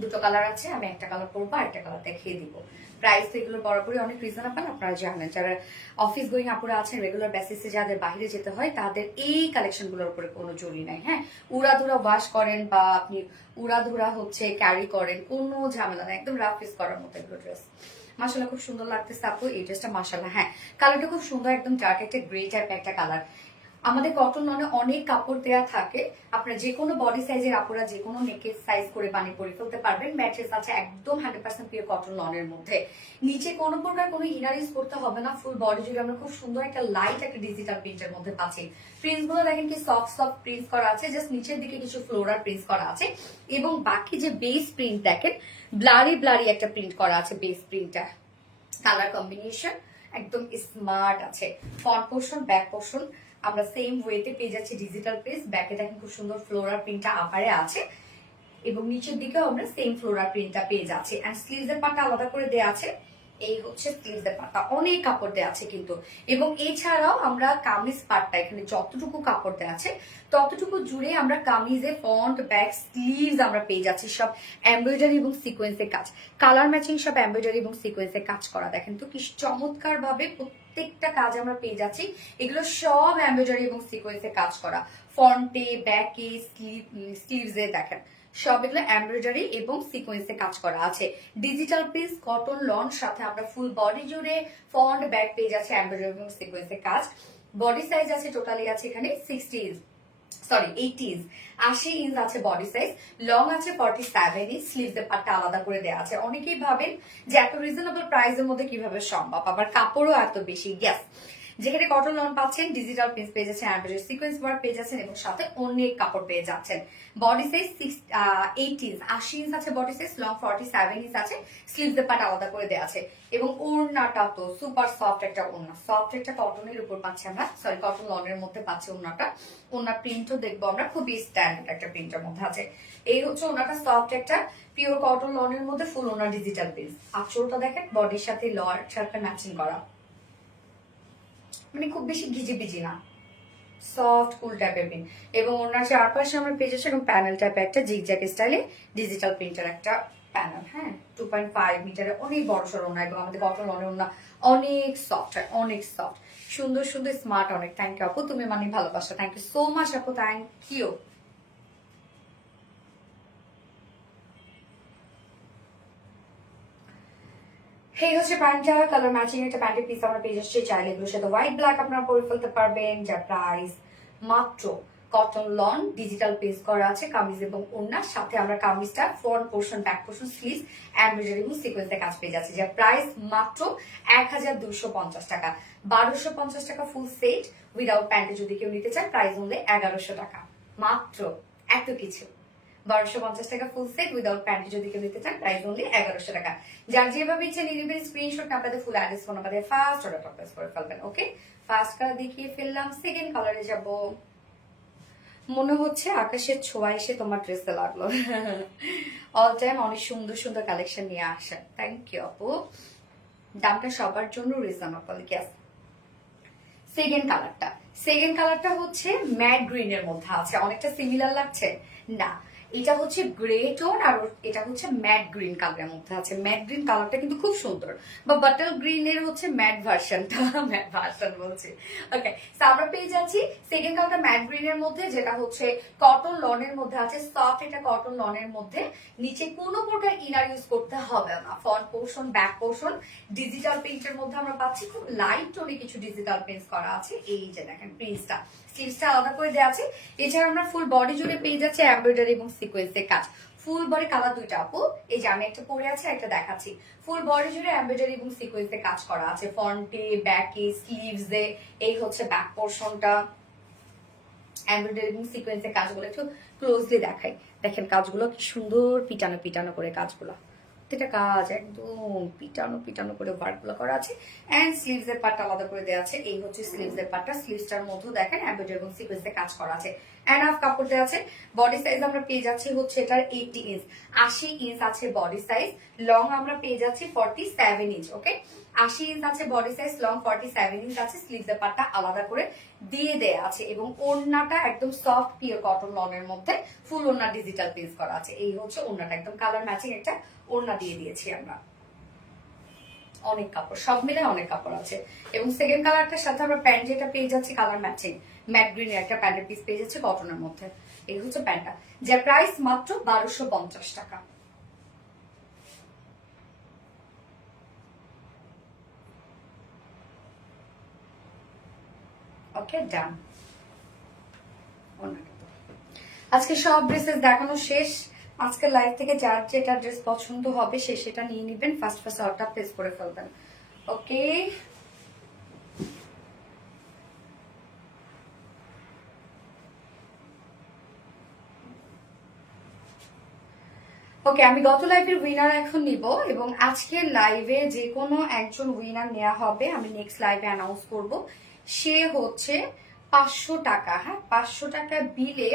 দুটো কালার আছে, আমি একটা কালার পরবো আর একটা কালার দেখিয়ে দিব। প্রাইস তো এগুলো বরাবরই অনেক রিজনেবল, আপনারা জানেন। যারা অফিস গোয়িং আপুরা আছেন, রেগুলার বেসিসে যাদের বাইরে যেতে হয়, তাদের এই কালেকশন গুলোর উপরে কোনো জরি নাই। হ্যাঁ, উড়াধুরা ওয়াশ করেন বা আপনি উড়াধুরা হচ্ছে ক্যারি করেন, কোনো ঝামেলা নাই, একদম রাফ ইউজ করার মতো এগুলো ড্রেস। মাশাআল্লাহ খুব সুন্দর লাগতেছে আপু এই ড্রেসটা, মাশাআল্লাহ। হ্যাঁ, কালারটা খুব সুন্দর, একদম ডার্ক একটা গ্রে টাইপ একটা কালার। আমাদের কটন লনে অনেক কাপড় দেয়া থাকে, আপনারা যে কোনো বডি সাইজের আপুরা যে কোনো নেকের সাইজ করে বানিয়ে পরে ফেলতে পারবেন। ম্যাট্রেস আছে একদম 100% পিওর কটন লনের মধ্যে। নিচে কোনো প্রকার কোনো ইনার ইউজ করতে হবে না, ফুল বডি জুড়ে আমরা খুব সুন্দর একটা লাইট একটা ডিজিটাল প্রিন্টের মধ্যে পাচ্ছি। প্রিন্টস গুলো দেখেন কি সফট সফট প্রিন্ট করা আছে, জাস্ট নিচের দিকে কিছু ফ্লোরাল প্রিন্ট করা আছে, এবং বাকি যে বেস প্রিন্ট দেখেন ব্লারি ব্লারি একটা প্রিন্ট করা আছে বেস প্রিন্টটা। কালার কম্বিনেশন একদম স্মার্ট আছে। ফ্রন্ট পোর্শন, ব্যাক পোর্শন আমরা সেম ওয়েতে পেয়ে যাচ্ছি ডিজিটাল পেজ। ব্যাকে দেখেন খুব সুন্দর ফ্লোরাল প্রিন্টটা আপারে আছে, এবং নিচের দিকেও আমরা সেম ফ্লোরাল প্রিন্টটা পেয়ে যাচ্ছি। এন্ড স্লিভস এর পাটটা আলাদা করে দেওয়া আছে, এই হচ্ছে স্লিভস এর পাটটা, অনেক কাপড় দেওয়া আছে কিন্তু। এবং এছাড়াও আমরা কামিজ পাটটা এখানে যতটুকু কাপড় দেওয়া আছে ততটুকু জুড়ে আমরা কামিজে ফ্রন্ট ব্যাক স্লিভস আমরা পেয়ে যাচ্ছি সব এমব্রয়ডারি এবং সিকোয়েন্সের কাজ, কালার ম্যাচিং সব এমব্রয়ডারি এবং সিকোয়েন্সের কাজ করা। দেখেন তো কি চমৎকার ভাবে প্রত্যেকটা কাজ আমরা পেয়ে যাচ্ছি, এগুলো সব এমব্রয়ডারি এবং সিকোয়েন্সে কাজ করা। ফ্রন্টে, ব্যাকে, স্লিভসে দেখেন সব এগুলো এমব্রয়ডারি এবং সিকোয়েন্সে কাজ করা আছে। ডিজিটাল পিস কটন লন, সাথে আমরা ফুল বডি জুড়ে ফ্রন্ট ব্যাক পেয়ে যাচ্ছে এমব্রয়ডারি এবং সিকোয়েন্সের কাজ। বডি সাইজ আছে টোটালি আছে এখানে 80 ইঞ্চ আছে বডি সাইজ, লং আছে 47 ইঞ্চ। স্লিভস এর পার্টটা আলাদা করে দেওয়া আছে। অনেকেই ভাবেন যে এত রিজনেবল প্রাইসের মধ্যে কিভাবে সম্ভব, আবার কাপড়ও এত বেশি। গ্যাস যেখানে কটন লন পাচ্ছেন, ডিজিটাল পিস পেয়ে যাচ্ছেন, এমব্রয়ডারি সিকোয়েন্স ওয়ার্ক পেয়ে যাচ্ছেন, এবং সাথে অনেক কাপড় পেয়ে যাচ্ছেন। বডি সাইজ 80 ইঞ্চ আছে বডি সাইজ, লং 47 ইঞ্চ আছে। স্লিভস এর পার্ট আলাদা করে দেওয়া আছে, এবং ওড়নাটা তো সুপার সফট একটা ওড়না, সফট একটা কটনের উপর পাচ্ছি আমরা, সরি কটন লনের মধ্যে পাচ্ছি ওড়নাটা। ওড়নার প্রিন্টও দেখবো আমরা, খুবই স্ট্যান্ডার্ড একটা প্রিন্টের মধ্যে আছে। এই হচ্ছে ওড়নাটা, সফট একটা পিওর কটন লনের মধ্যে ফুল ওড়না ডিজিটাল পিস। আঁচলটা দেখেন বডির সাথে লর সাথে ম্যাচিং করা, মানে খুব বেশি ঘিজিবিজি না, সফট কুল টাইপের প্রিন্ট। এবং ওনার চারপাশে আমরা পেয়ে যাচ্ছি এরকম প্যানেল টাইপের একটা জিগজ্যাগ স্টাইলে ডিজিটাল প্রিন্টার একটা প্যানেল। হ্যাঁ, 2.5 মিটারে অনেক বড় সড় ওনা, এবং আমাদের কটন লনের ওনা অনেক সফট হয়, অনেক সফট, সুন্দর সুন্দর স্মার্ট অনেক। থ্যাংক ইউ আপু, তুমি মানে ভালোবাসা, থ্যাংক ইউ সো মাচ আপু, থ্যাংক ইউ। এই হচ্ছে প্যান্টটা, কালার ম্যাচিং একটা প্যান্টের পিস আমরা পেয়ে যাচ্ছি। চাইলে এগুলোর সাথে হোয়াইট ব্ল্যাক আপনারা পরে ফেলতে পারবেন। যার প্রাইস মাত্র, কটন লন ডিজিটাল পেজ করা আছে কামিজ এবং ওড়নার সাথে আমরা কামিজটা front portion, back portion, sleeves embroidery এবং সিকোয়েন্সের কাজ পেয়ে যাচ্ছে। যার প্রাইস মাত্র 1250 টাকা, 1250 টাকা ফুল সেট উইদাউট প্যান্টে যদি কেউ নিতে চান, প্রাইস হলে 1100 টাকা মাত্র। এত কিছু 1250 টাকা ফুল সেট উইদাউট প্যান্টে যদি কেউ নিতে চান, প্রাইস অনলি 1100 টাকা। যার যেভাবে ইচ্ছে নিয়ে নেবেন, স্ক্রিনশট আপনাদের full address phone number first order place করে ফেলবেন। ওকে, ফার্স্ট কালার দেখিয়ে ফেললাম, সেকেন্ড কালারে যাব। মনে হচ্ছে আকাশের ছোঁয়া এসে তোমার ড্রেসে লাগলো। অল টাইম অনেক সুন্দর সুন্দর কালেকশন নিয়ে আসেন, থ্যাংক ইউ আপু। দামটা সবার জন্য রিজনেবল। গ্যাস সেকেন্ড কালারটা হচ্ছে ম্যাট গ্রিন এর মধ্যে আছে, অনেকটা সিমিলার লাগছে না? এটা হচ্ছে গ্রে টোন, আর এটা হচ্ছে ম্যাট গ্রিন কালারের মধ্যে আছে। ম্যাট গ্রিন কালারটা কিন্তু খুব সুন্দর, বা বাটার গ্রিন এর হচ্ছে ম্যাট ভার্সনটা, ম্যাট ভার্সন বলছি। ওকে, আমরা পেয়ে যাচ্ছি সেকেন্ড কালারটা ম্যাট গ্রিন এর মধ্যে, যেটা হচ্ছে কটন লনের মধ্যে আছে, সফট এটা কটন লনের মধ্যে। নিচে কোনো প্রকার ইনার ইউজ করতে হবে না, front portion, back portion digital প্রিন্টের মধ্যে আমরা পাচ্ছি। খুব লাইট টোনে কিছু ডিজিটাল প্রিন্টস করা আছে, এই যে দেখেন প্রিন্টসটা, স্লিভসটা আলাদা করে দেওয়া আছে। এছাড়া আমরা ফুল বডি জুড়ে পেয়ে যাচ্ছে এমব্রয়ডারি এবং সিকোয়েন্সের কাজ। ফুল বডি কালার দুইটা আপু, এই যে আমি একটা পরে আছে একটা দেখাচ্ছি। ফুল বডি জুড়ে এমব্রয়ডারি এবং সিকোয়েন্সের কাজ করা আছে, ফ্রন্টে, ব্যাকে, স্লিভসে। এই হচ্ছে ব্যাক পোর্শনটা, এমব্রয়ডারি এবং সিকোয়েন্সের কাজগুলো একটু ক্লোজলি দেখাই। দেখেন কাজগুলো কি সুন্দর পিটানো পিটানো করে কাজগুলো, প্রত্যেকটা কাজ একদম পিটানো পিটানো করে ওয়ার্কগুলো করা আছে। অ্যান্ড স্লিভস এর পার্টটা আলাদা করে দেওয়া আছে। এই হচ্ছে স্লিভস এর পার্টটা। স্লিভসটার মধ্যে দেখেন এমব্রয়ডারি এবং সিকোয়েন্সে কাজ করা আছে। এনাফ কাপড় দেওয়া আছে। বডি সাইজ আমরা পেয়ে যাচ্ছি হচ্ছে এটার 80 ইঞ্চ, 80 ইঞ্চ আছে বডি সাইজ। লং আমরা পেয়ে যাচ্ছি 47 ইঞ্চ। ওকে, 80 ইঞ্চ আছে বডি সাইজ, লং 47 ইঞ্চ আছে। স্লিভস এর পার্টটা আলাদা করে দিয়ে দেয়া আছে এবং ওড়নাটা একদম সফট পিওর কটন লনের মধ্যে ফুল ওড়না ডিজিটাল প্রিন্ট করা আছে। এই হচ্ছে ওড়নাটা, একদম কালার ম্যাচিং একটা ওড়না দিয়ে দিয়েছি আমরা। অনেক কাপড়, সব মিলে অনেক কাপড় আছে। এবং সেকেন্ড কালারটার সাথে আমরা প্যান্ট যেটা পেয়ে যাচ্ছি কালার ম্যাচিং ম্যাট গ্রিনের একটা প্যান্টের পিস পেয়ে যাচ্ছি কটনের মধ্যে। এই হচ্ছে প্যান্টটা, যার প্রাইস মাত্র 1250 টাকা। ওকে, ডান। আজকে সব ড্রেসেস দেখানো শেষ। আজকে লাইভ থেকে যার যেটা ড্রেস পছন্দ হবে সে সেটা নিয়ে নিবেন। ফার্স্ট ফার্স্ট অর্ডারটা প্লেস করে ফেলবেন। ওকে, ওকে, আমি গত লাইভের উইনার এখন নিব এবং আজকের লাইভে যে কোনো একজন উইনার নেওয়া হবে। আমি নেক্সট লাইভে অ্যানাউন্স করব। সে হচ্ছে 500 টাকা, হ্যাঁ 500 টাকা বিলে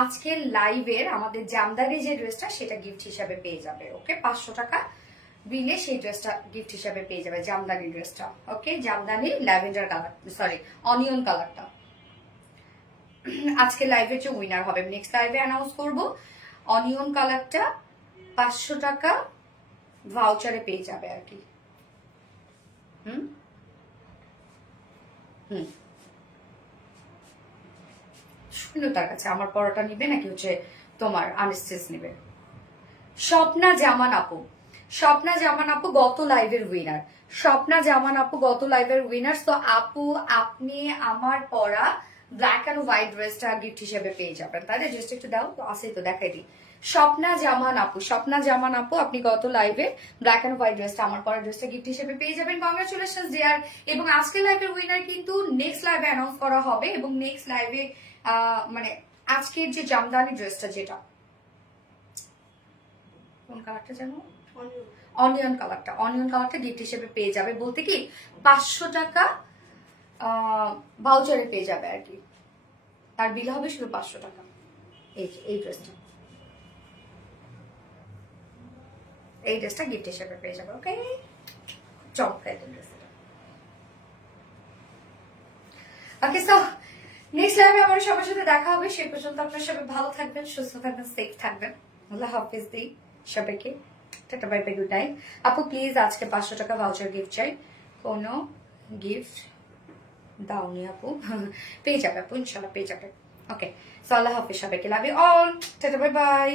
আজকের লাইভের আমাদের জামদানি যে ড্রেসটা সেটা গিফট হিসাবে পেয়ে যাবে। ওকে, 500 টাকা বিলে সেই ড্রেসটা গিফট হিসাবে পেয়ে যাবে, জামদানি ড্রেসটা। Okay, Jamdani lavender colour, sorry onion কালারটা। আজকে লাইভের যে উইনার হবে নেক্সট লাইভে অ্যানাউন্স করব। অনিয়ন কালারটা 500 টাকা ভাউচারে পেয়ে যাবে আর কি। হুম হুম শূন্যতার কাছে আমার পরোটা নিবে নাকি হচ্ছে তোমার আনস্টেস নিবে? স্বপ্না জামান আপু, স্বপ্না জামান আপু গত লাইভের উইনার। স্বপ্না জামান আপু গত লাইভের উইনার। তো আপু আপনি আমার পরা ব্ল্যাক অ্যান্ড হোয়াইট ড্রেসটা গিফট হিসেবে পেয়ে যাবেন। তাই না? জাস্ট একটু দাও তো, আসে তো দেখাই দিই। স্বপ্না জামান আপু, স্বপ্না জামান আপু আপনি গত লাইভে ব্ল্যাক অ্যান্ড হোয়াইট ড্রেসটা আমার পরা ড্রেসটা গিফট হিসেবে পেয়ে যাবেন। Congratulation dear. এবং আজকের লাইভের উইনার কিন্তু নেক্সট লাইভে অ্যানাউন্স করা হবে এবং নেক্সট লাইভে মানে আজকের যে জামদানি ড্রেসটা, যেটা কোন কালারটা জানো, অনিয়ন কালারটা, অনিয়ন কালারটা গিফট হিসেবে পেয়ে যাবে। বলতে কি 500 টাকা ভাউচারে পেয়ে যাবে আর কি। তার বিল হবে শুধু 500 টাকা। এই ড্রেসটা, এই ড্রেসটা গিফট হিসেবে পেয়ে যাবে। ওকে, চমৎকার ড্রেস। ওকে, সো নেক্সট লাইভে আমার সবার সাথে দেখা হবে। সে পর্যন্ত আপনারা সবাই ভালো থাকবেন, সুস্থ থাকবেন, সেফ থাকবেন। আল্লাহ হাফিজ দিই সবাইকে। Tata, bye by, good night. আপু প্লিজ আজকে 500 টাকা ভাউচার গিফট চাই। কোনো গিফট দাওনি আপু? পেয়ে যাবে আপু, ইনশাল্লাহ পেয়ে যাবে। ওকে, সো আল্লাহ হাফিজ সবাইকে, love you all, ta-ta, bye by.